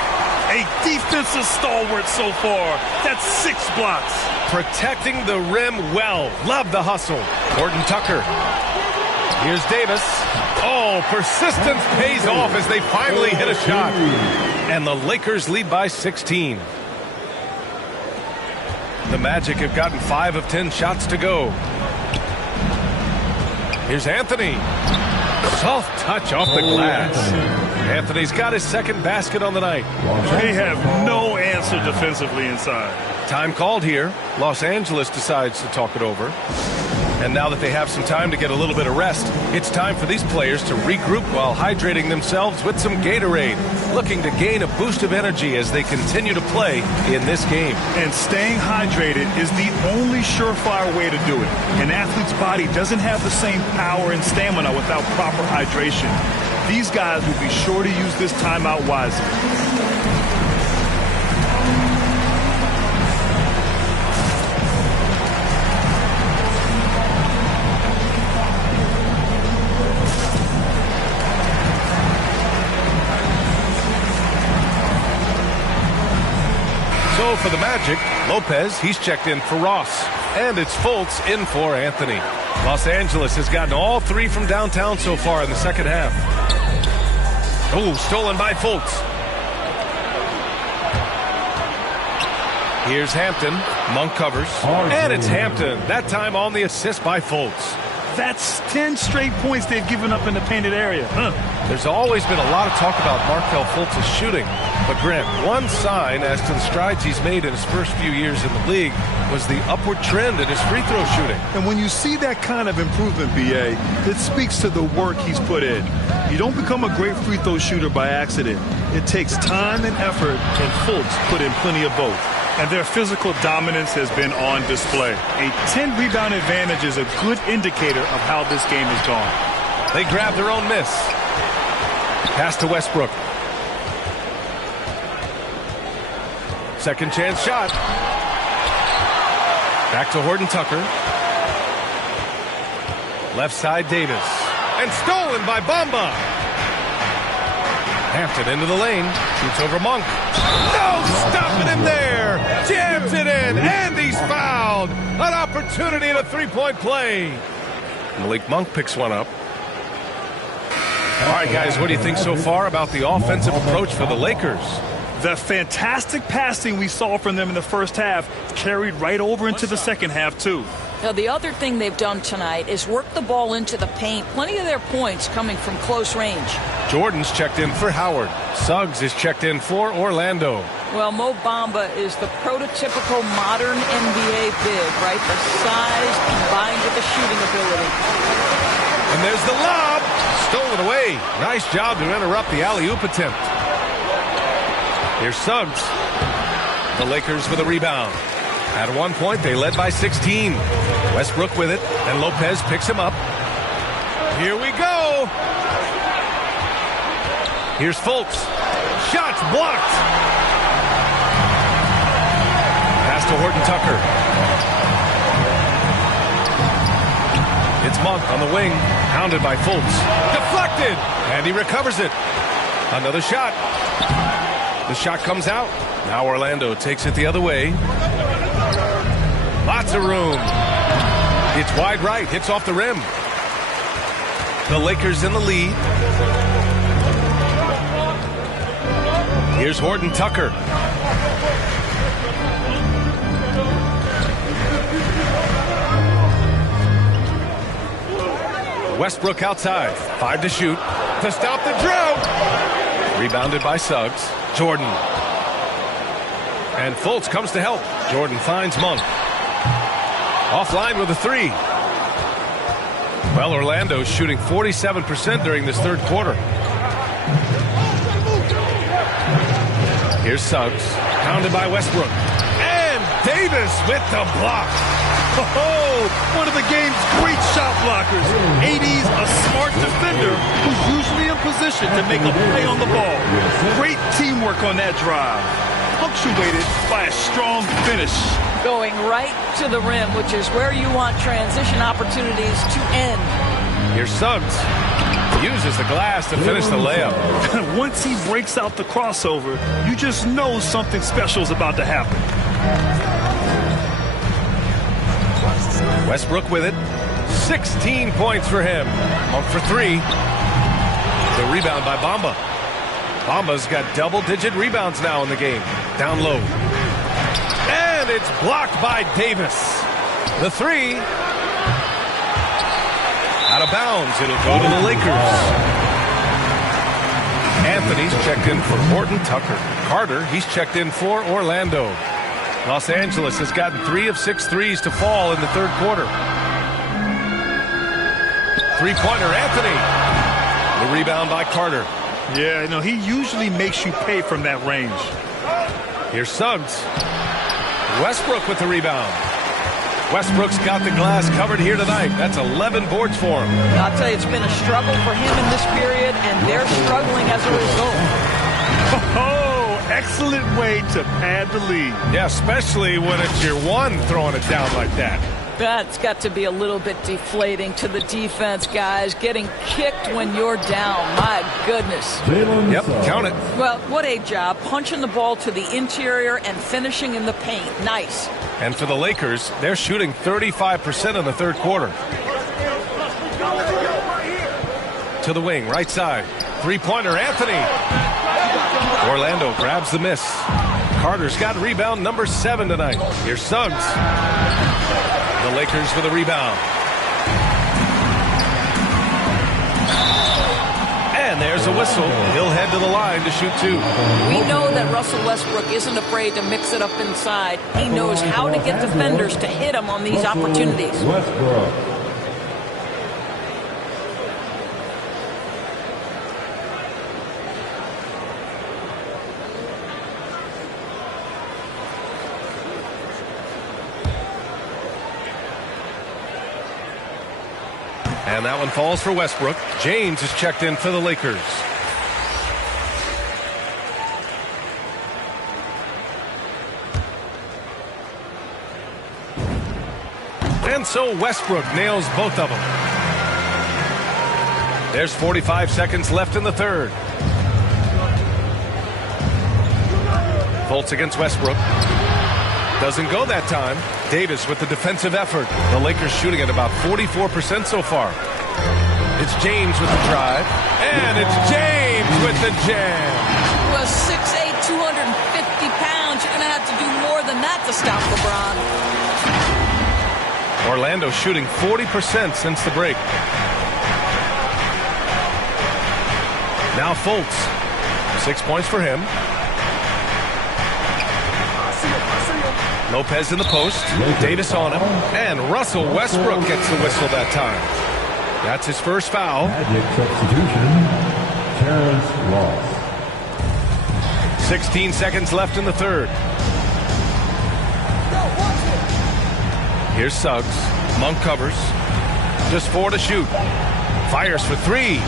A defensive stalwart so far. That's 6 blocks. Protecting the rim well. Love the hustle. Horton Tucker. Here's Davis. Oh, persistence pays off as they finally hit a shot. And the Lakers lead by 16. The Magic have gotten 5 of 10 shots to go. Here's Anthony. Soft touch off the glass. Anthony's got his second basket on the night. They have no answer defensively inside. Time called here. Los Angeles decides to talk it over. And now that they have some time to get a little bit of rest, it's time for these players to regroup while hydrating themselves with some Gatorade, looking to gain a boost of energy as they continue to play in this game. And staying hydrated is the only surefire way to do it. An athlete's body doesn't have the same power and stamina without proper hydration. These guys will be sure to use this timeout wisely. So for the Magic, Lopez, he's checked in for Ross. And it's Fultz in for Anthony. Los Angeles has gotten all 3 from downtown so far in the second half. Oh, stolen by Fultz. Here's Hampton. Monk covers. And it's Hampton. That time on the assist by Fultz. That's 10 straight points they've given up in the painted area. There's always been a lot of talk about Markelle Fultz's shooting. But Grant, one sign as to the strides he's made in his first few years in the league was the upward trend in his free throw shooting. And when you see that kind of improvement, B.A., it speaks to the work he's put in. You don't become a great free throw shooter by accident. It takes time and effort, and Fultz put in plenty of both. And their physical dominance has been on display. A 10-rebound advantage is a good indicator of how this game has gone. They grab their own miss. Pass to Westbrook. Second chance shot. Back to Horton Tucker. Left side Davis. And stolen by Bamba. Hampton into the lane. Shoots over Monk. No stopping him there. Jams it in. And he's fouled. An opportunity at a three-point play. Malik Monk picks one up. All right, guys, what do you think so far about the offensive approach for the Lakers? The fantastic passing we saw from them in the first half carried right over into the second half, too. Now, the other thing they've done tonight is work the ball into the paint. Plenty of their points coming from close range. Jordan's checked in for Howard. Suggs is checked in for Orlando. Well, Mo Bamba is the prototypical modern NBA big, right? The size combined with the shooting ability. And there's the lob. Stolen away. Nice job to interrupt the alley-oop attempt. Here's Suggs. The Lakers with a rebound. At one point, they led by 16. Westbrook with it, and Lopez picks him up. Here we go. Here's Fultz. Shots blocked. Pass to Horton Tucker. It's Monk on the wing, hounded by Fultz. Deflected, and he recovers it. Another shot. The shot comes out. Now Orlando takes it the other way. Lots of room. It's wide right, hits off the rim. The Lakers in the lead. Here's Horton Tucker. Westbrook outside. 5 to shoot. To stop the drought. Rebounded by Suggs. Jordan. And Fultz comes to help. Jordan finds Monk. Offline with a 3. Well, Orlando's shooting 47% during this third quarter. Here's Suggs. Pounded by Westbrook. And Davis with the block. Oh, one of the game's great shot blockers. AD's a smart defender who's usually in position to make a play on the ball. Great teamwork on that drive. Punctuated by a strong finish. Going right to the rim, which is where you want transition opportunities to end. Here's Suggs. Uses the glass to finish the layup. Once he breaks out the crossover, you just know something special is about to happen. Westbrook with it. 16 points for him. Monk for 3. The rebound by Bamba. Bamba's got double-digit rebounds now in the game. Down low. And it's blocked by Davis. The 3. Out of bounds. It'll go to the Lakers. Anthony's checked in for Horton Tucker. Carter, he's checked in for Orlando. Los Angeles has gotten 3 of 6 threes to fall in the third quarter. Three-pointer, Anthony. The rebound by Carter. Yeah, no, he usually makes you pay from that range. Here's Suggs. Westbrook with the rebound. Westbrook's got the glass covered here tonight. That's 11 boards for him. I'll tell you, it's been a struggle for him in this period, and they're struggling as a result. Oh, excellent way to pad the lead. Yeah, especially when it's your one throwing it down like that. That's got to be a little bit deflating to the defense, guys. Getting kicked when you're down. My goodness. Yep, count it. Well, what a job. Punching the ball to the interior and finishing in the paint. Nice. And for the Lakers, they're shooting 35% in the third quarter. To the wing, right side. Three-pointer, Anthony. Orlando grabs the miss. Carter's got rebound number 7 tonight. Here's Suggs. The Lakers with a rebound. And there's a whistle. He'll head to the line to shoot 2. We know that Russell Westbrook isn't afraid to mix it up inside. He knows how to get defenders to hit him on these opportunities. Westbrook. And that one falls for Westbrook. James is checked in for the Lakers. And so Westbrook nails both of them. There's 45 seconds left in the third. Fultz against Westbrook. Doesn't go that time. Davis with the defensive effort. The Lakers shooting at about 44% so far. It's James with the drive. And it's James with the jam. Well, 6'8", 250 pounds. You're going to have to do more than that to stop LeBron. Orlando shooting 40% since the break. Now Fultz. 6 points for him. Lopez in the post. Davis on him. And Russell Westbrook gets the whistle that time. That's his first foul. Magic substitution, Terrence Ross. 16 seconds left in the third. Here's Suggs. Monk covers. Just 4 to shoot. Fires for 3.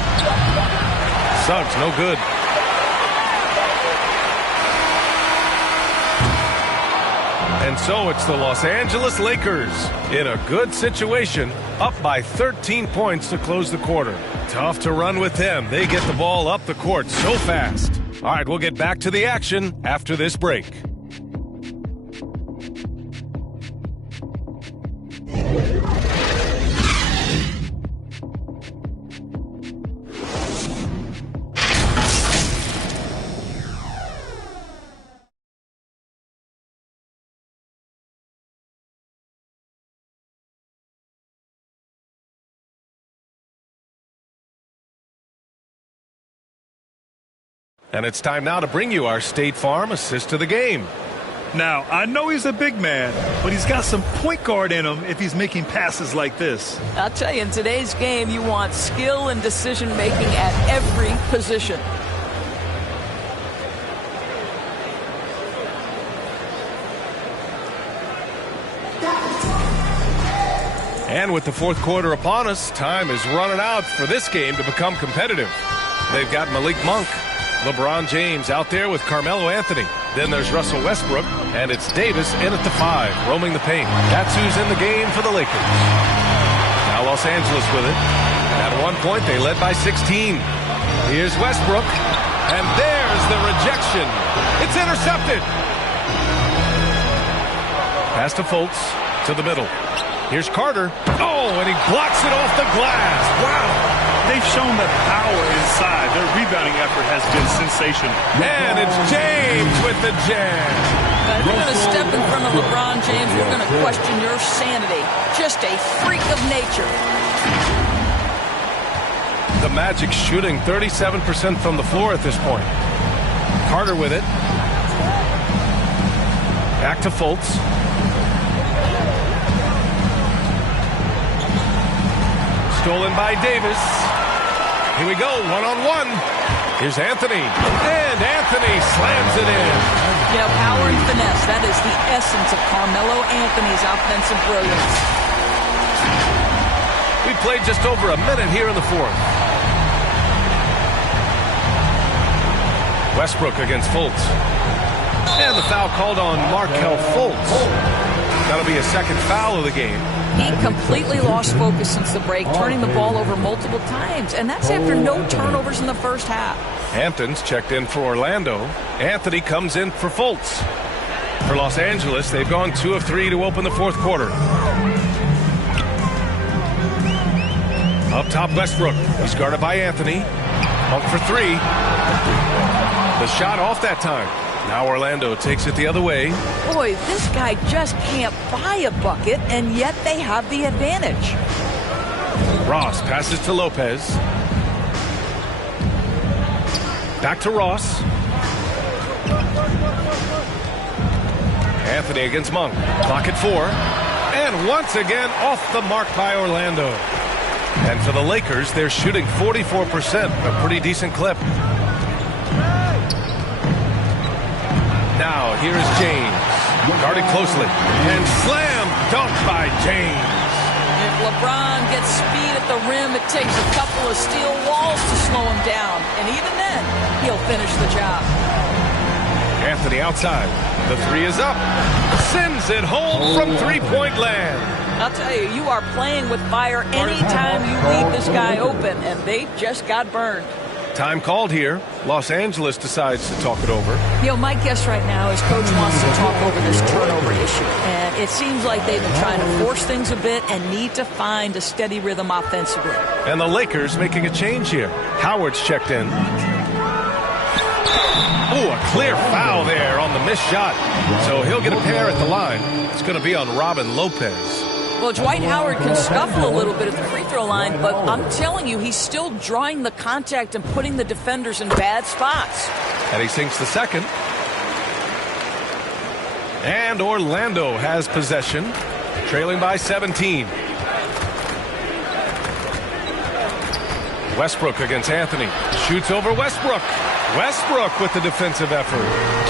Suggs, no good. And so it's the Los Angeles Lakers in a good situation, up by 13 points to close the quarter. Tough to run with them. They get the ball up the court so fast. All right, we'll get back to the action after this break. And it's time now to bring you our State Farm assist of the game. Now, I know he's a big man, but he's got some point guard in him if he's making passes like this. I'll tell you, in today's game, you want skill and decision-making at every position. And with the fourth quarter upon us, time is running out for this game to become competitive. They've got Malik Monk, LeBron James out there with Carmelo Anthony. Then there's Russell Westbrook, and it's Davis in at the 5, roaming the paint. That's who's in the game for the Lakers. Now Los Angeles with it. At one point, they led by 16. Here's Westbrook, and there's the rejection. It's intercepted. Pass to Fultz, to the middle. Here's Carter. Oh, and he blocks it off the glass. Wow. They've shown the power inside. Their rebounding effort has been sensational. And it's James with the jam. If you're going to step in front of LeBron James, we're going to question your sanity. Just a freak of nature. The Magic shooting 37% from the floor at this point. Carter with it. Back to Fultz. Stolen by Davis. Here we go, one-on-one. Here's Anthony. And Anthony slams it in. Yeah, power and finesse. That is the essence of Carmelo Anthony's offensive brilliance. We played just over a minute here in the fourth. Westbrook against Fultz. And the foul called on Markelle Fultz. That'll be a second foul of the game. He completely lost focus since the break, turning the ball over multiple times, and that's after no turnovers in the first half. Hampton's checked in for Orlando. Anthony comes in for Fultz. For Los Angeles, they've gone 2 of 3 to open the fourth quarter. Up top, Westbrook. He's guarded by Anthony. Monk for 3. The shot off that time. Now Orlando takes it the other way. Boy, this guy just can't buy a bucket, and yet they have the advantage. Ross passes to Lopez. Back to Ross. Anthony against Monk. Clock at 4. And once again off the mark by Orlando. And for the Lakers, they're shooting 44%, a pretty decent clip. Now, here is James, guarded closely, and slam dunk by James. If LeBron gets speed at the rim, it takes a couple of steel walls to slow him down, and even then, he'll finish the job. Anthony outside. The 3 is up. Sends it home from three-point land. I'll tell you, you are playing with fire anytime you leave this guy open, and they just got burned. Time called here. Los Angeles decides to talk it over. You know, my guess right now is Coach wants to talk over this turnover issue. And it seems like they've been trying to force things a bit and need to find a steady rhythm offensively. And the Lakers making a change here. Howard's checked in. Ooh, a clear foul there on the missed shot. So he'll get a pair at the line. It's going to be on Robin Lopez. Well, Dwight Howard can scuffle a little bit at the free throw line, but I'm telling you, he's still drawing the contact and putting the defenders in bad spots. And he sinks the second. And Orlando has possession, trailing by 17. Westbrook against Anthony. Shoots over Westbrook. Westbrook with the defensive effort.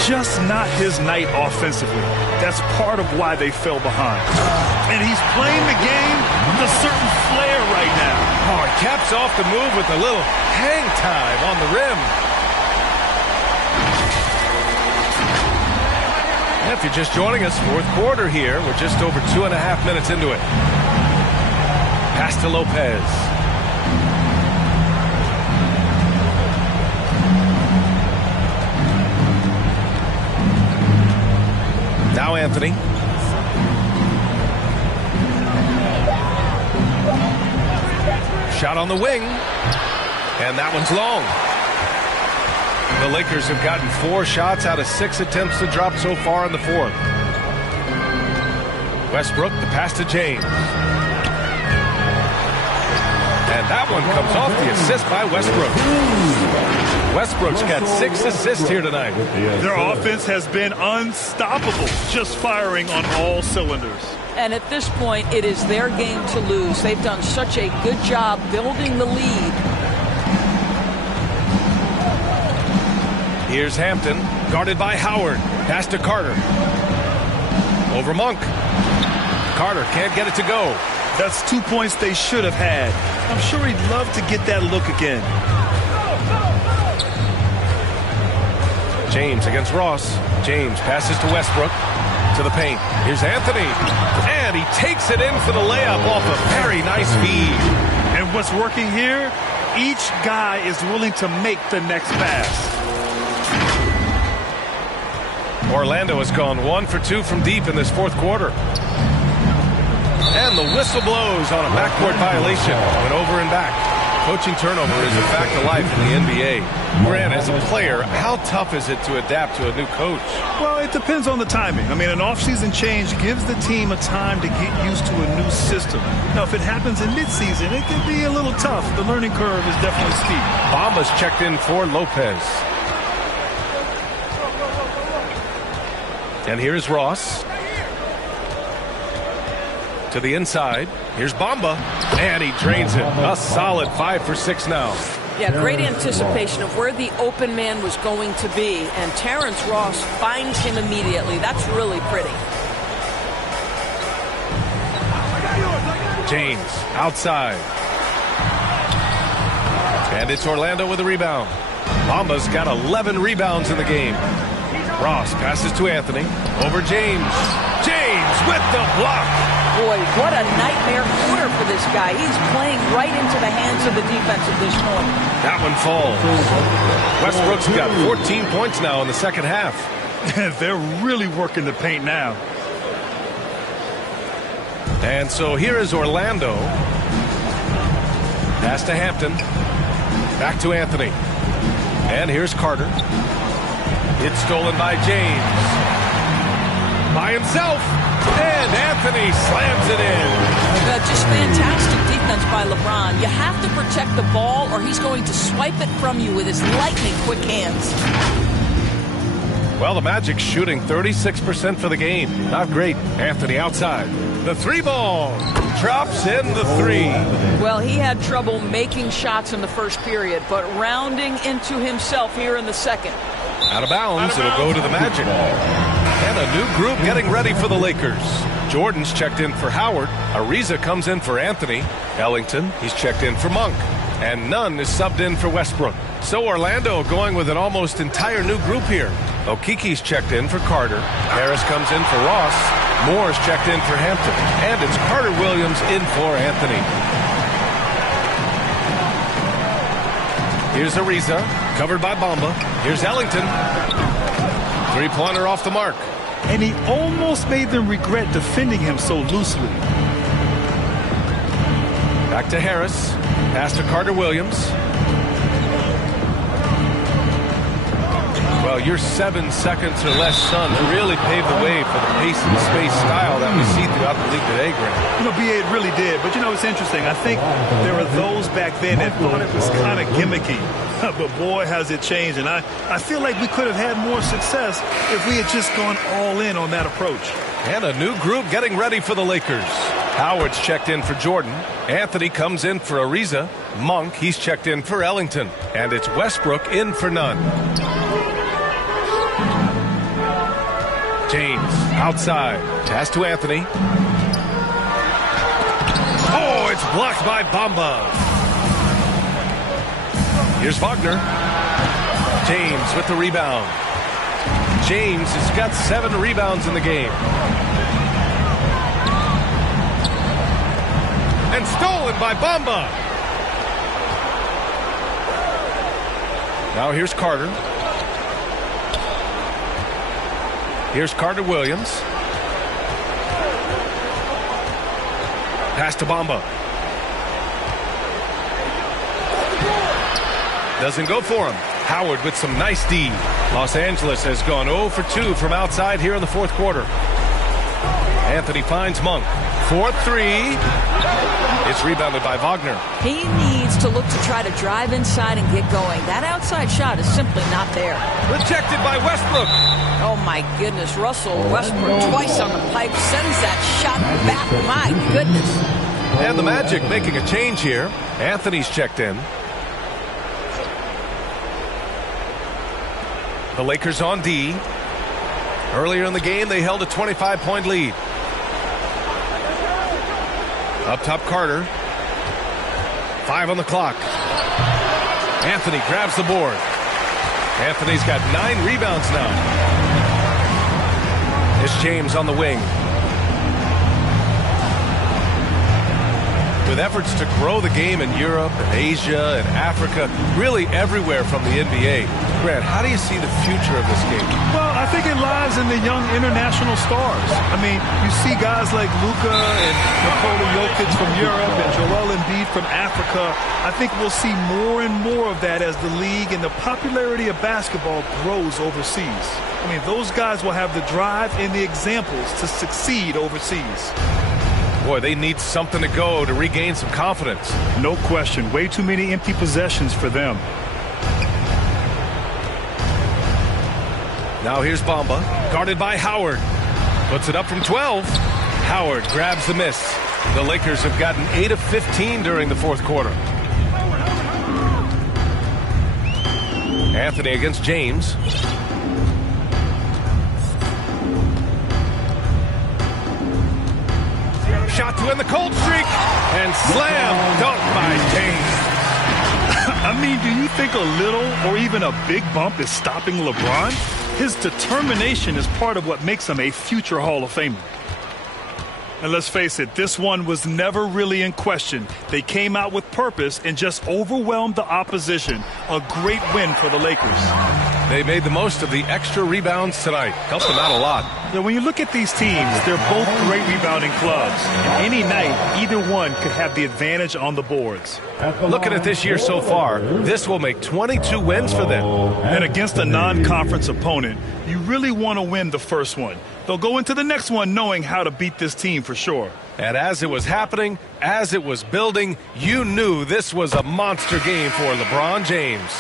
Just not his night offensively. That's part of why they fell behind. And he's playing the game with a certain flair right now. Oh, he caps off the move with a little hang time on the rim. And if you're just joining us, fourth quarter here. We're just over 2.5 minutes into it. Pass to Lopez. Now Anthony. Shot on the wing. And that one's long. The Lakers have gotten 4 shots out of 6 attempts to drop so far in the fourth. Westbrook, the pass to James. And that one comes off the assist by Westbrook. Westbrook's got 6 assists here tonight. Their offense has been unstoppable, just firing on all cylinders. And at this point, it is their game to lose. They've done such a good job building the lead. Here's Hampton, guarded by Howard. Pass to Carter. Over Monk. Carter can't get it to go. That's 2 points they should have had. I'm sure he'd love to get that look again. James against Ross. James passes to Westbrook. To the paint. Here's Anthony. And he takes it in for the layup off a very nice feed. And what's working here, each guy is willing to make the next pass. Orlando has gone 1 for 2 from deep in this fourth quarter. And the whistle blows on a backcourt violation. Went over and back. Coaching turnover is a fact of life in the NBA. Grant, as a player, how tough is it to adapt to a new coach? Well, it depends on the timing. I mean, an offseason change gives the team a time to get used to a new system. Now, if it happens in midseason, it can be a little tough. The learning curve is definitely steep. Bamba's checked in for Lopez. And here's Ross. To the inside. Here's Bamba. And he drains it. A solid 5 for 6 now. Yeah, great anticipation of where the open man was going to be. And Terrence Ross finds him immediately. That's really pretty. James outside. And it's Orlando with a rebound. Bamba's got 11 rebounds in the game. Ross passes to Anthony. Over James. James with the block. Boy, what a nightmare quarter for this guy. He's playing right into the hands of the defense at this point. That one falls. Westbrook's got 14 points now in the second half. They're really working the paint now. And so here is Orlando. Pass to Hampton. Back to Anthony. And here's Carter. It's stolen by James. By himself. And Anthony slams it in. Just fantastic defense by LeBron. You have to protect the ball or he's going to swipe it from you with his lightning quick hands. Well, the Magic's shooting 36% for the game. Not great. Anthony outside. The 3-ball. Drops in the 3. Well, he had trouble making shots in the first period, but rounding into himself here in the second. Out of bounds. It'll go to the Magic. And a new group getting ready for the Lakers. Jordan's checked in for Howard. Ariza comes in for Anthony. Ellington, he's checked in for Monk. And Nunn is subbed in for Westbrook. So Orlando going with an almost entire new group here. Okiki's checked in for Carter. Harris comes in for Ross. Moore's checked in for Hampton. And it's Carter Williams in for Anthony. Here's Ariza, covered by Bamba. Here's Ellington. 3-pointer off the mark. And he almost made them regret defending him so loosely. Back to Harris. Pass to Carter Williams. Well, your 7 seconds or less Suns really paved the way for the pace and space style that we see throughout the league today, Grant. You know, B.A., it really did. But, you know, it's interesting. I think there were those back then that thought it was kind of gimmicky. But, boy, has it changed. And I feel like we could have had more success if we had just gone all in on that approach. And a new group getting ready for the Lakers. Howard's checked in for Jordan. Anthony comes in for Ariza. Monk, he's checked in for Ellington. And it's Westbrook in for Nunn. James outside. Pass to Anthony. Oh, it's blocked by Bamba. Here's Wagner. James with the rebound. James has got 7 rebounds in the game. And stolen by Bamba. Now here's Carter. Here's Carter Williams. Pass to Bamba. Doesn't go for him. Howard with some nice D. Los Angeles has gone 0 for 2 from outside here in the fourth quarter. Anthony finds Monk. 4-3. It's rebounded by Wagner. He needs to look to try to drive inside and get going. That outside shot is simply not there. Rejected by Westbrook. Oh, my goodness. Russell Westbrook twice on the pipe sends that shot back. My goodness. And the Magic making a change here. Anthony's checked in. The Lakers on D. Earlier in the game, they held a 25-point lead. Up top, Carter. 5 on the clock. Anthony grabs the board. Anthony's got 9 rebounds now. It's James on the wing. With efforts to grow the game in Europe and Asia and Africa, really everywhere from the NBA. Grant, how do you see the future of this game? Well, I think it lies in the young international stars. I mean, you see guys like Luka and Nikola Jokic from Europe and Joel Embiid from Africa. I think we'll see more and more of that as the league and the popularity of basketball grows overseas. I mean, those guys will have the drive and the examples to succeed overseas. Boy, they need something to go to regain some confidence. No question. Way too many empty possessions for them. Now here's Bamba, guarded by Howard. Puts it up from 12. Howard grabs the miss. The Lakers have gotten 8 of 15 during the fourth quarter. Anthony against James. Shot to end the cold streak. And slam dunk by James. I mean, do you think a little or even a big bump is stopping LeBron? His determination is part of what makes him a future Hall of Famer. And let's face it, this one was never really in question. They came out with purpose and just overwhelmed the opposition. A great win for the Lakers. They made the most of the extra rebounds tonight. Helped them out a lot. Yeah, when you look at these teams, they're both great rebounding clubs. And any night, either one could have the advantage on the boards. Looking at this year so far, this will make 22 wins for them. And against a non-conference opponent, you really want to win the first one. They'll go into the next one knowing how to beat this team for sure. And as it was happening, as it was building, you knew this was a monster game for LeBron James.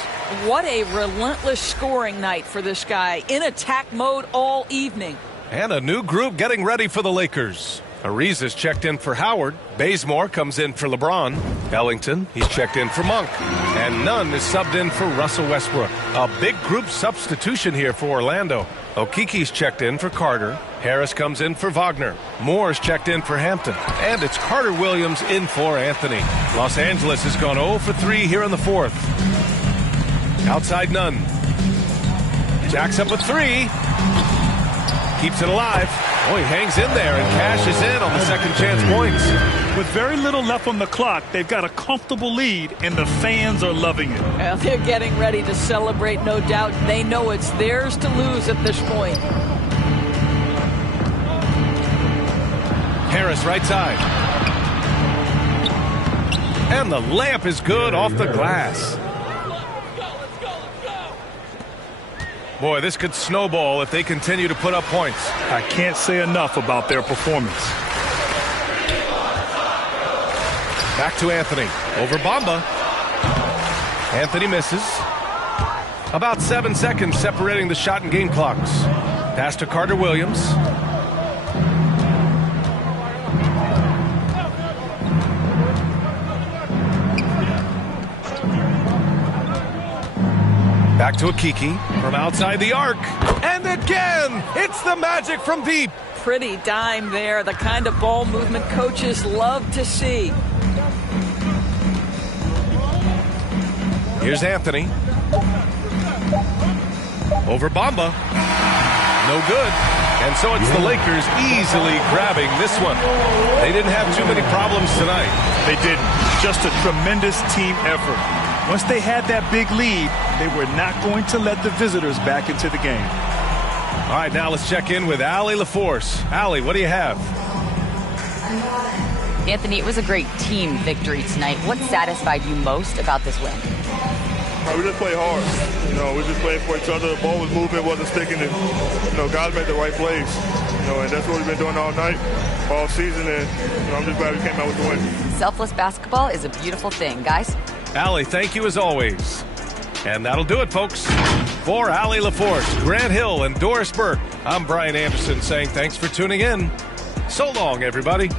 What a relentless scoring night for this guy. In attack mode all evening. And a new group getting ready for the Lakers. Ariza's checked in for Howard. Bazemore comes in for LeBron. Ellington, he's checked in for Monk. And Nunn is subbed in for Russell Westbrook. A big group substitution here for Orlando. Okiki's checked in for Carter. Harris comes in for Wagner. Moore's checked in for Hampton. And it's Carter Williams in for Anthony. Los Angeles has gone 0 for 3 here in the fourth. Outside Nunn. Jacks up a 3. Keeps it alive. Oh, he hangs in there and cashes in on the second chance points. With very little left on the clock, they've got a comfortable lead, and the fans are loving it. Well, they're getting ready to celebrate, no doubt. They know it's theirs to lose at this point. Harris right side. And the layup is good off the glass. Boy, this could snowball if they continue to put up points. I can't say enough about their performance. Back to Anthony. Over Bamba. Anthony misses. About 7 seconds separating the shot and game clocks. Pass to Carter Williams. Back to Akiki from outside the arc. And again, it's the magic from deep. Pretty dime there, the kind of ball movement coaches love to see. Here's Anthony. Over Bamba. No good. And so it's the Lakers easily grabbing this one. They didn't have too many problems tonight. They didn't. Just a tremendous team effort. Once they had that big lead, they were not going to let the visitors back into the game. All right, now let's check in with Allie LaForce. Allie, what do you have? Anthony, it was a great team victory tonight. What satisfied you most about this win? We just played hard. We just played for each other. The ball was moving, wasn't sticking. And, guys made the right plays. And that's what we've been doing all night, all season. And, I'm just glad we came out with the win. Selfless basketball is a beautiful thing, guys. Allie, thank you as always. And that'll do it, folks. For Allie LaForce, Grant Hill, and Doris Burke, I'm Brian Anderson saying thanks for tuning in. So long, everybody.